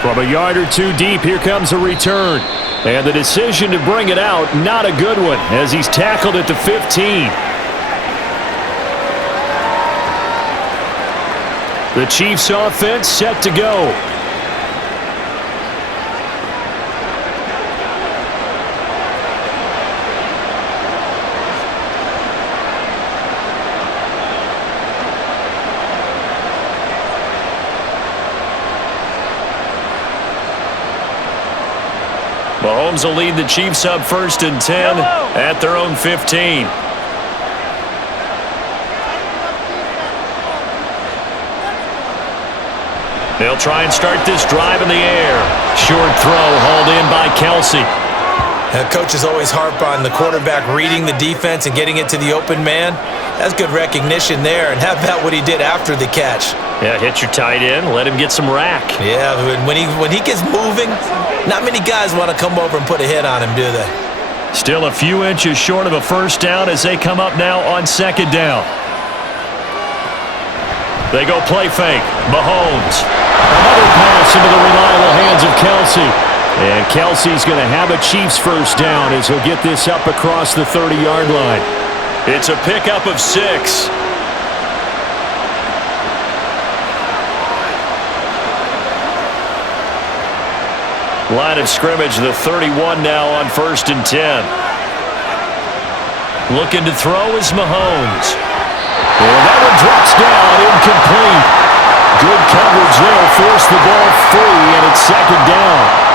From a yard or two deep, here comes a return. And the decision to bring it out, not a good one, as he's tackled at the 15. The Chiefs offense set to go. Mahomes will lead the Chiefs up 1st and 10 at their own 15. They'll try and start this drive in the air. Short throw hauled in by Kelsey. Coaches always harp on the quarterback reading the defense and getting it to the open man. That's good recognition there. And how about what he did after the catch? Yeah, hit your tight end, let him get some rack. Yeah, when he gets moving, not many guys want to come over and put a hit on him, do they? Still a few inches short of a first down as they come up now on 2nd down. They go play fake. Mahomes. Another pass into the reliable hands of Kelsey. And Kelsey's going to have a Chiefs first down as he'll get this up across the 30-yard line. It's a pickup of 6. Line of scrimmage, the 31 now on 1st and 10. Looking to throw is Mahomes. And that one drops down, incomplete. Good coverage there, forced the ball free, and it's 2nd down.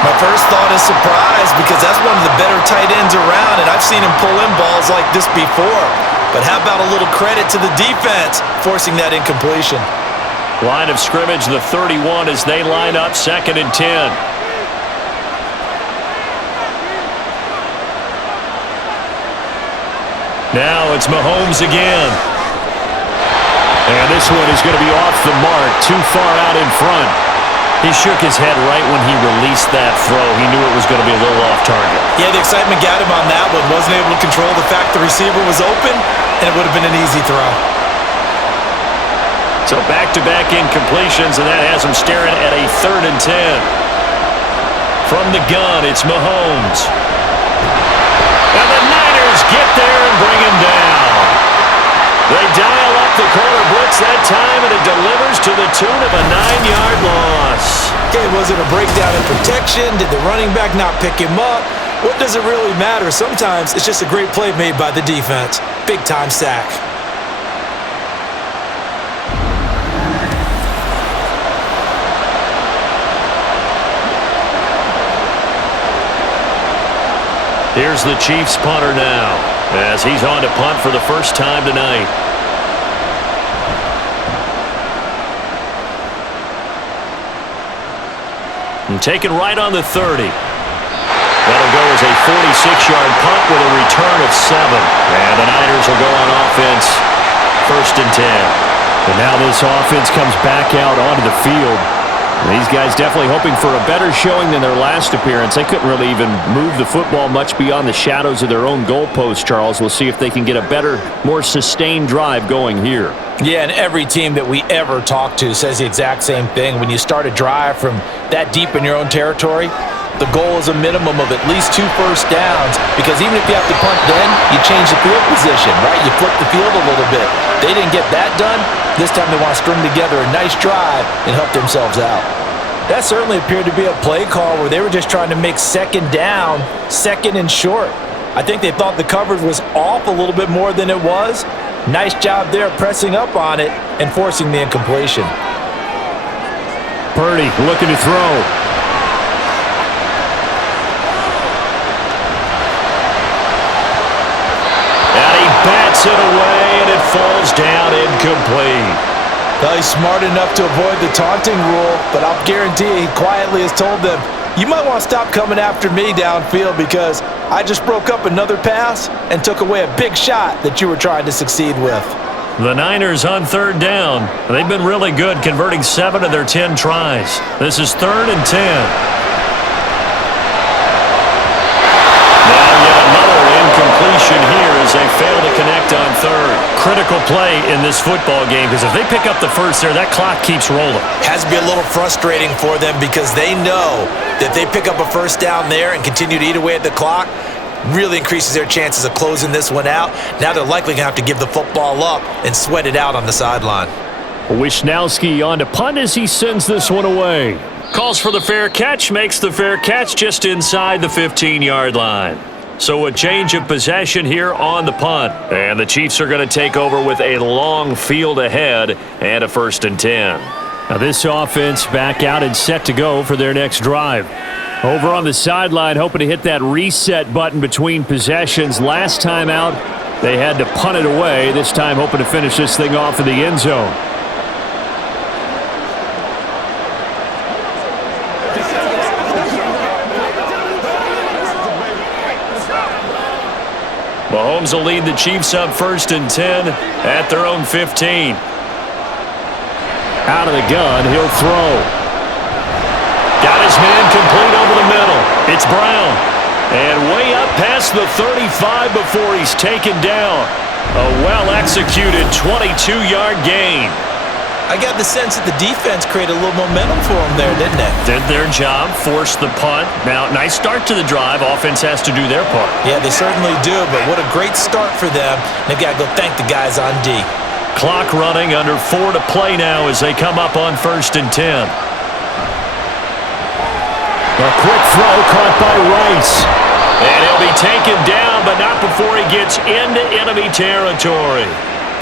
My first thought is surprise because that's one of the better tight ends around, and I've seen him pull in balls like this before. But how about a little credit to the defense forcing that incompletion? Line of scrimmage, the 31 as they line up 2nd and 10. Now it's Mahomes again. And this one is going to be off the mark, too far out in front. He shook his head right when he released that throw. He knew it was going to be a little off target. Yeah, the excitement got him on that one. Wasn't able to control the fact the receiver was open, and it would have been an easy throw. So back-to-back incompletions, and that has him staring at a 3rd and 10. From the gun, it's Mahomes. And the Niners get there and bring him down. They dial up the corner blitz that time, and it delivers to the tune of a 9-yard loss. Okay, was it a breakdown in protection? Did the running back not pick him up? What does it really matter? Sometimes it's just a great play made by the defense. Big-time sack. Here's the Chiefs punter now, as he's on to punt for the first time tonight. And taken right on the 30. That'll go as a 46-yard punt with a return of 7. And the Niners will go on offense, 1st and 10. And now this offense comes back out onto the field. These guys definitely hoping for a better showing than their last appearance. They couldn't really even move the football much beyond the shadows of their own goalpost, Charles. We'll see if they can get a better, more sustained drive going here. Yeah, and every team that we ever talk to says the exact same thing. When you start a drive from that deep in your own territory, the goal is a minimum of at least 2 first downs, because even if you have to punt then, you change the field position, right? You flip the field a little bit. They didn't get that done. This time they want to string together a nice drive and help themselves out. That certainly appeared to be a play call where they were just trying to make 2nd down, 2nd and short. I think they thought the coverage was off a little bit more than it was. Nice job there pressing up on it and forcing the incompletion. Purdy looking to throw. And he bats it away, and it falls down incomplete. Well, he's smart enough to avoid the taunting rule, but I'll guarantee he quietly has told them, you might want to stop coming after me downfield because I just broke up another pass and took away a big shot that you were trying to succeed with. The Niners on third down. They've been really good, converting 7 of their 10 tries. This is 3rd and 10. Now yet another incompletion here as they fail to connect on third. Critical play in this football game because if they pick up the first there, that clock keeps rolling. Has to be a little frustrating for them because they know that if they pick up a first down there and continue to eat away at the clock, really increases their chances of closing this one out. Now they're likely going to have to give the football up and sweat it out on the sideline. Wisnowski on to punt as he sends this one away. Calls for the fair catch, makes the fair catch just inside the 15-yard line. So a change of possession here on the punt. And the Chiefs are going to take over with a long field ahead and a 1st and 10. Now this offense back out and set to go for their next drive. Over on the sideline, hoping to hit that reset button between possessions. Last time out, they had to punt it away. This time, hoping to finish this thing off in the end zone. Mahomes will lead the Chiefs up 1st and 10 at their own 15. Out of the gun, he'll throw. Got his man complete over the middle. It's Brown. And way up past the 35 before he's taken down. A well-executed 22-yard gain. I got the sense that the defense created a little momentum for them there, didn't they? Did their job, forced the punt. Now, nice start to the drive. Offense has to do their part. Yeah, they certainly do, but what a great start for them. They've got to go thank the guys on D. Clock running, under 4 to play now as they come up on 1st and 10. A quick throw caught by Rice. And he'll be taken down, but not before he gets into enemy territory.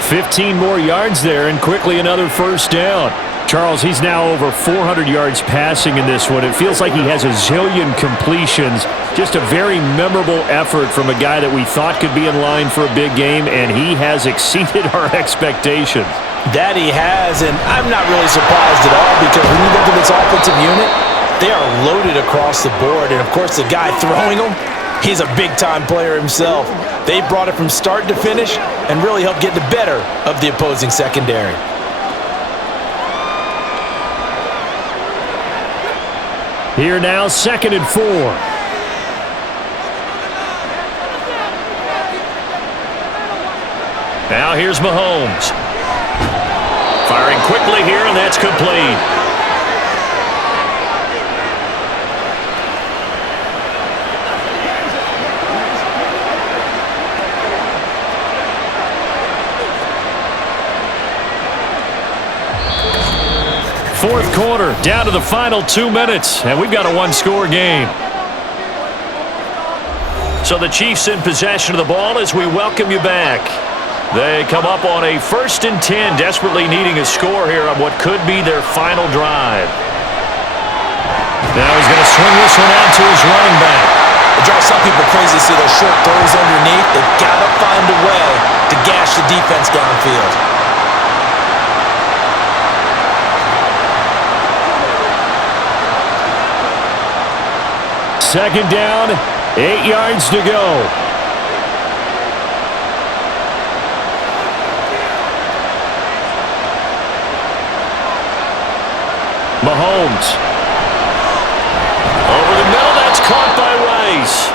15 more yards there, and quickly another 1st down. Charles, he's now over 400 yards passing in this one. It feels like he has a zillion completions. Just a very memorable effort from a guy that we thought could be in line for a big game, and he has exceeded our expectations. That he has, and I'm not really surprised at all because when you look at this offensive unit, they are loaded across the board. And, of course, the guy throwing them, he's a big-time player himself. They brought it from start to finish and really helped get the better of the opposing secondary. Here now, 2nd and 4. Now here's Mahomes. Firing quickly here, and that's complete. Fourth quarter, down to the final 2 minutes, and we've got a one-score game. So the Chiefs in possession of the ball as we welcome you back. They come up on a 1st and 10, desperately needing a score here on what could be their final drive. Now he's going to swing this one out to his running back. It drives some people crazy to see those short throws underneath. They've got to find a way to gash the defense downfield. 2nd down, 8 yards to go. Mahomes. Over the middle, that's caught by Rice.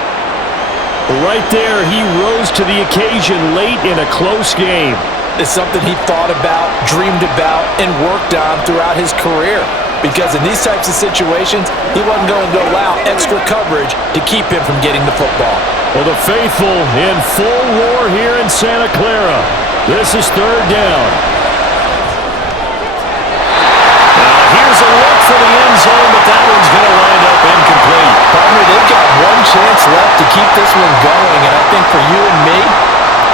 Right there, he rose to the occasion late in a close game. It's something he thought about, dreamed about, and worked on throughout his career. Because in these types of situations, he wasn't going to allow extra coverage to keep him from getting the football. Well, the faithful in full roar here in Santa Clara. This is 3rd down. Now, here's a look for the end zone, but that one's going to wind up incomplete. Partner, they've got one chance left to keep this one going. And I think for you and me,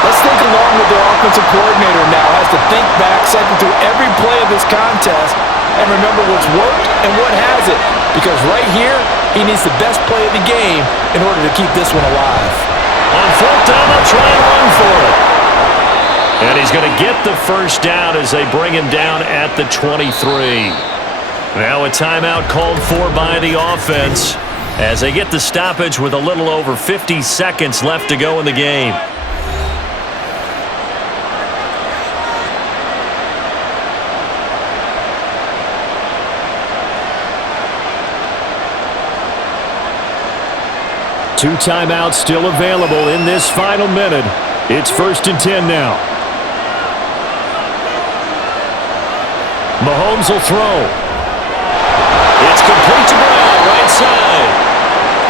let's think along with their offensive coordinator now. Has to think back, cycle through every play of this contest, and remember what's worked and what hasn't. Because right here, he needs the best play of the game in order to keep this one alive. On fourth down, they'll try and run for it. And he's going to get the first down as they bring him down at the 23. Now a timeout called for by the offense as they get the stoppage with a little over 50 seconds left to go in the game. Two timeouts still available in this final minute. It's 1st and 10 now. Mahomes will throw. It's complete to Brown, right side.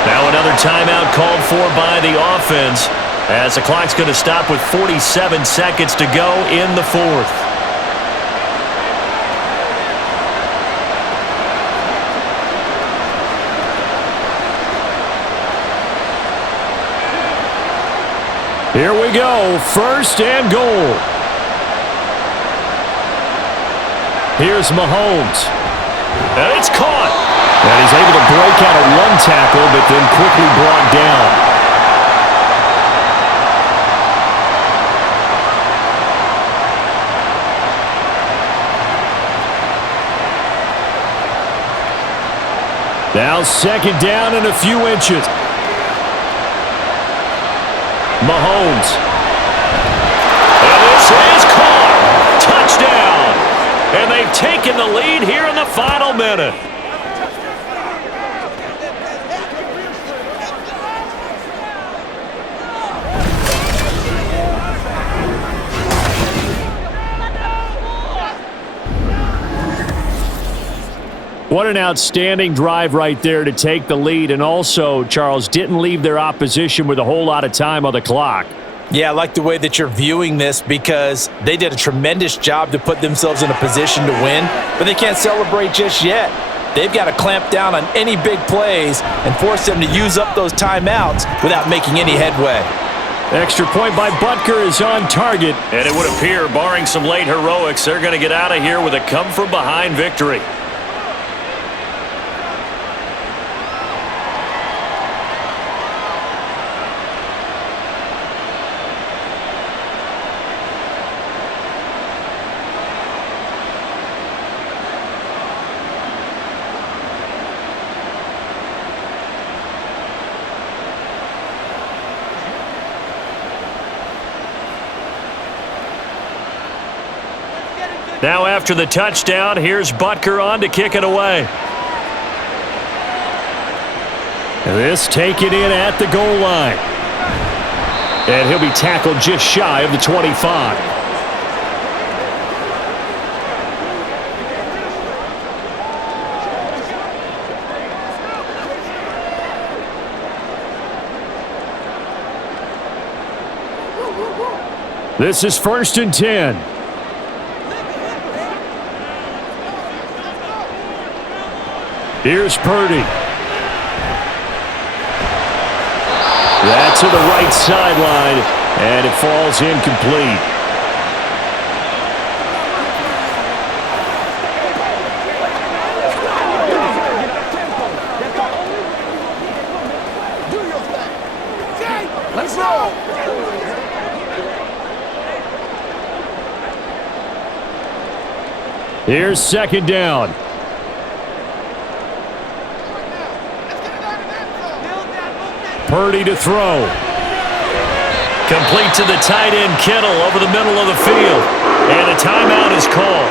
Now another timeout called for by the offense as the clock's going to stop with 47 seconds to go in the fourth. Here we go, 1st and goal. Here's Mahomes. And it's caught. And he's able to break out of one tackle, but then quickly brought down. Now 2nd down and a few inches. Mahomes. And this is caught. Touchdown. And they've taken the lead here in the final minute. What an outstanding drive right there to take the lead, and also, Charles, didn't leave their opposition with a whole lot of time on the clock. Yeah, I like the way that you're viewing this because they did a tremendous job to put themselves in a position to win, but they can't celebrate just yet. They've got to clamp down on any big plays and force them to use up those timeouts without making any headway. Extra point by Butker is on target, and it would appear, barring some late heroics, they're going to get out of here with a come-from-behind victory. Now after the touchdown, here's Butker on to kick it away. This taken in at the goal line. And he'll be tackled just shy of the 25. This is 1st and 10. Here's Purdy. That to the right sideline, and it falls incomplete. Let's go. Here's 2nd down. Purdy to throw. Complete to the tight end Kittle over the middle of the field. And a timeout is called.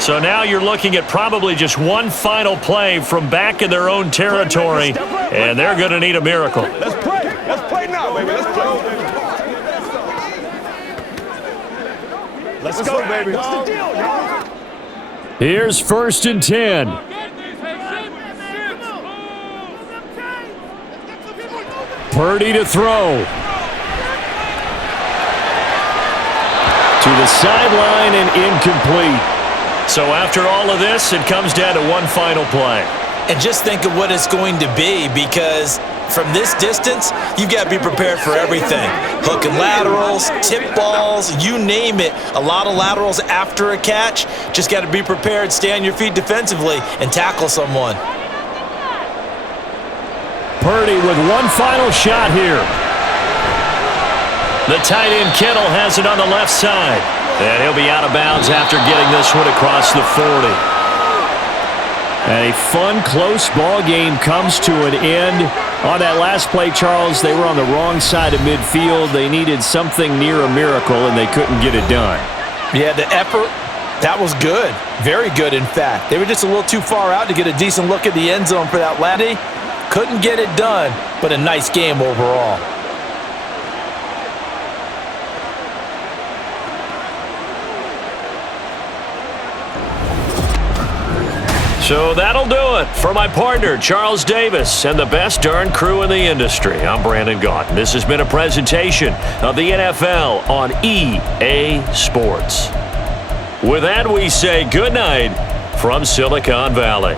So now you're looking at probably just one final play from back in their own territory, and they're going to need a miracle. Let's play. Let's play now, baby. Let's play. Let's go, baby. What's the deal, y'all? Here's 1st and 10. Purdy to throw. To the sideline and incomplete. So after all of this, it comes down to one final play. And just think of what it's going to be because From this distance, you've got to be prepared for everything. Hook and laterals, tip balls, you name it. A lot of laterals after a catch. Just got to be prepared, stay on your feet defensively, and tackle someone. Purdy with one final shot here. The tight end Kittle has it on the left side. And he'll be out of bounds after getting this one across the 40. And a fun, close ball game comes to an end. On that last play, Charles, they were on the wrong side of midfield. They needed something near a miracle, and they couldn't get it done. Yeah, the effort, that was good. Very good, in fact. They were just a little too far out to get a decent look at the end zone for that laddie. Couldn't get it done, but a nice game overall. So that'll do it for my partner, Charles Davis, and the best darn crew in the industry. I'm Brandon Gaunt. This has been a presentation of the NFL on EA Sports. With that, we say good night from Silicon Valley.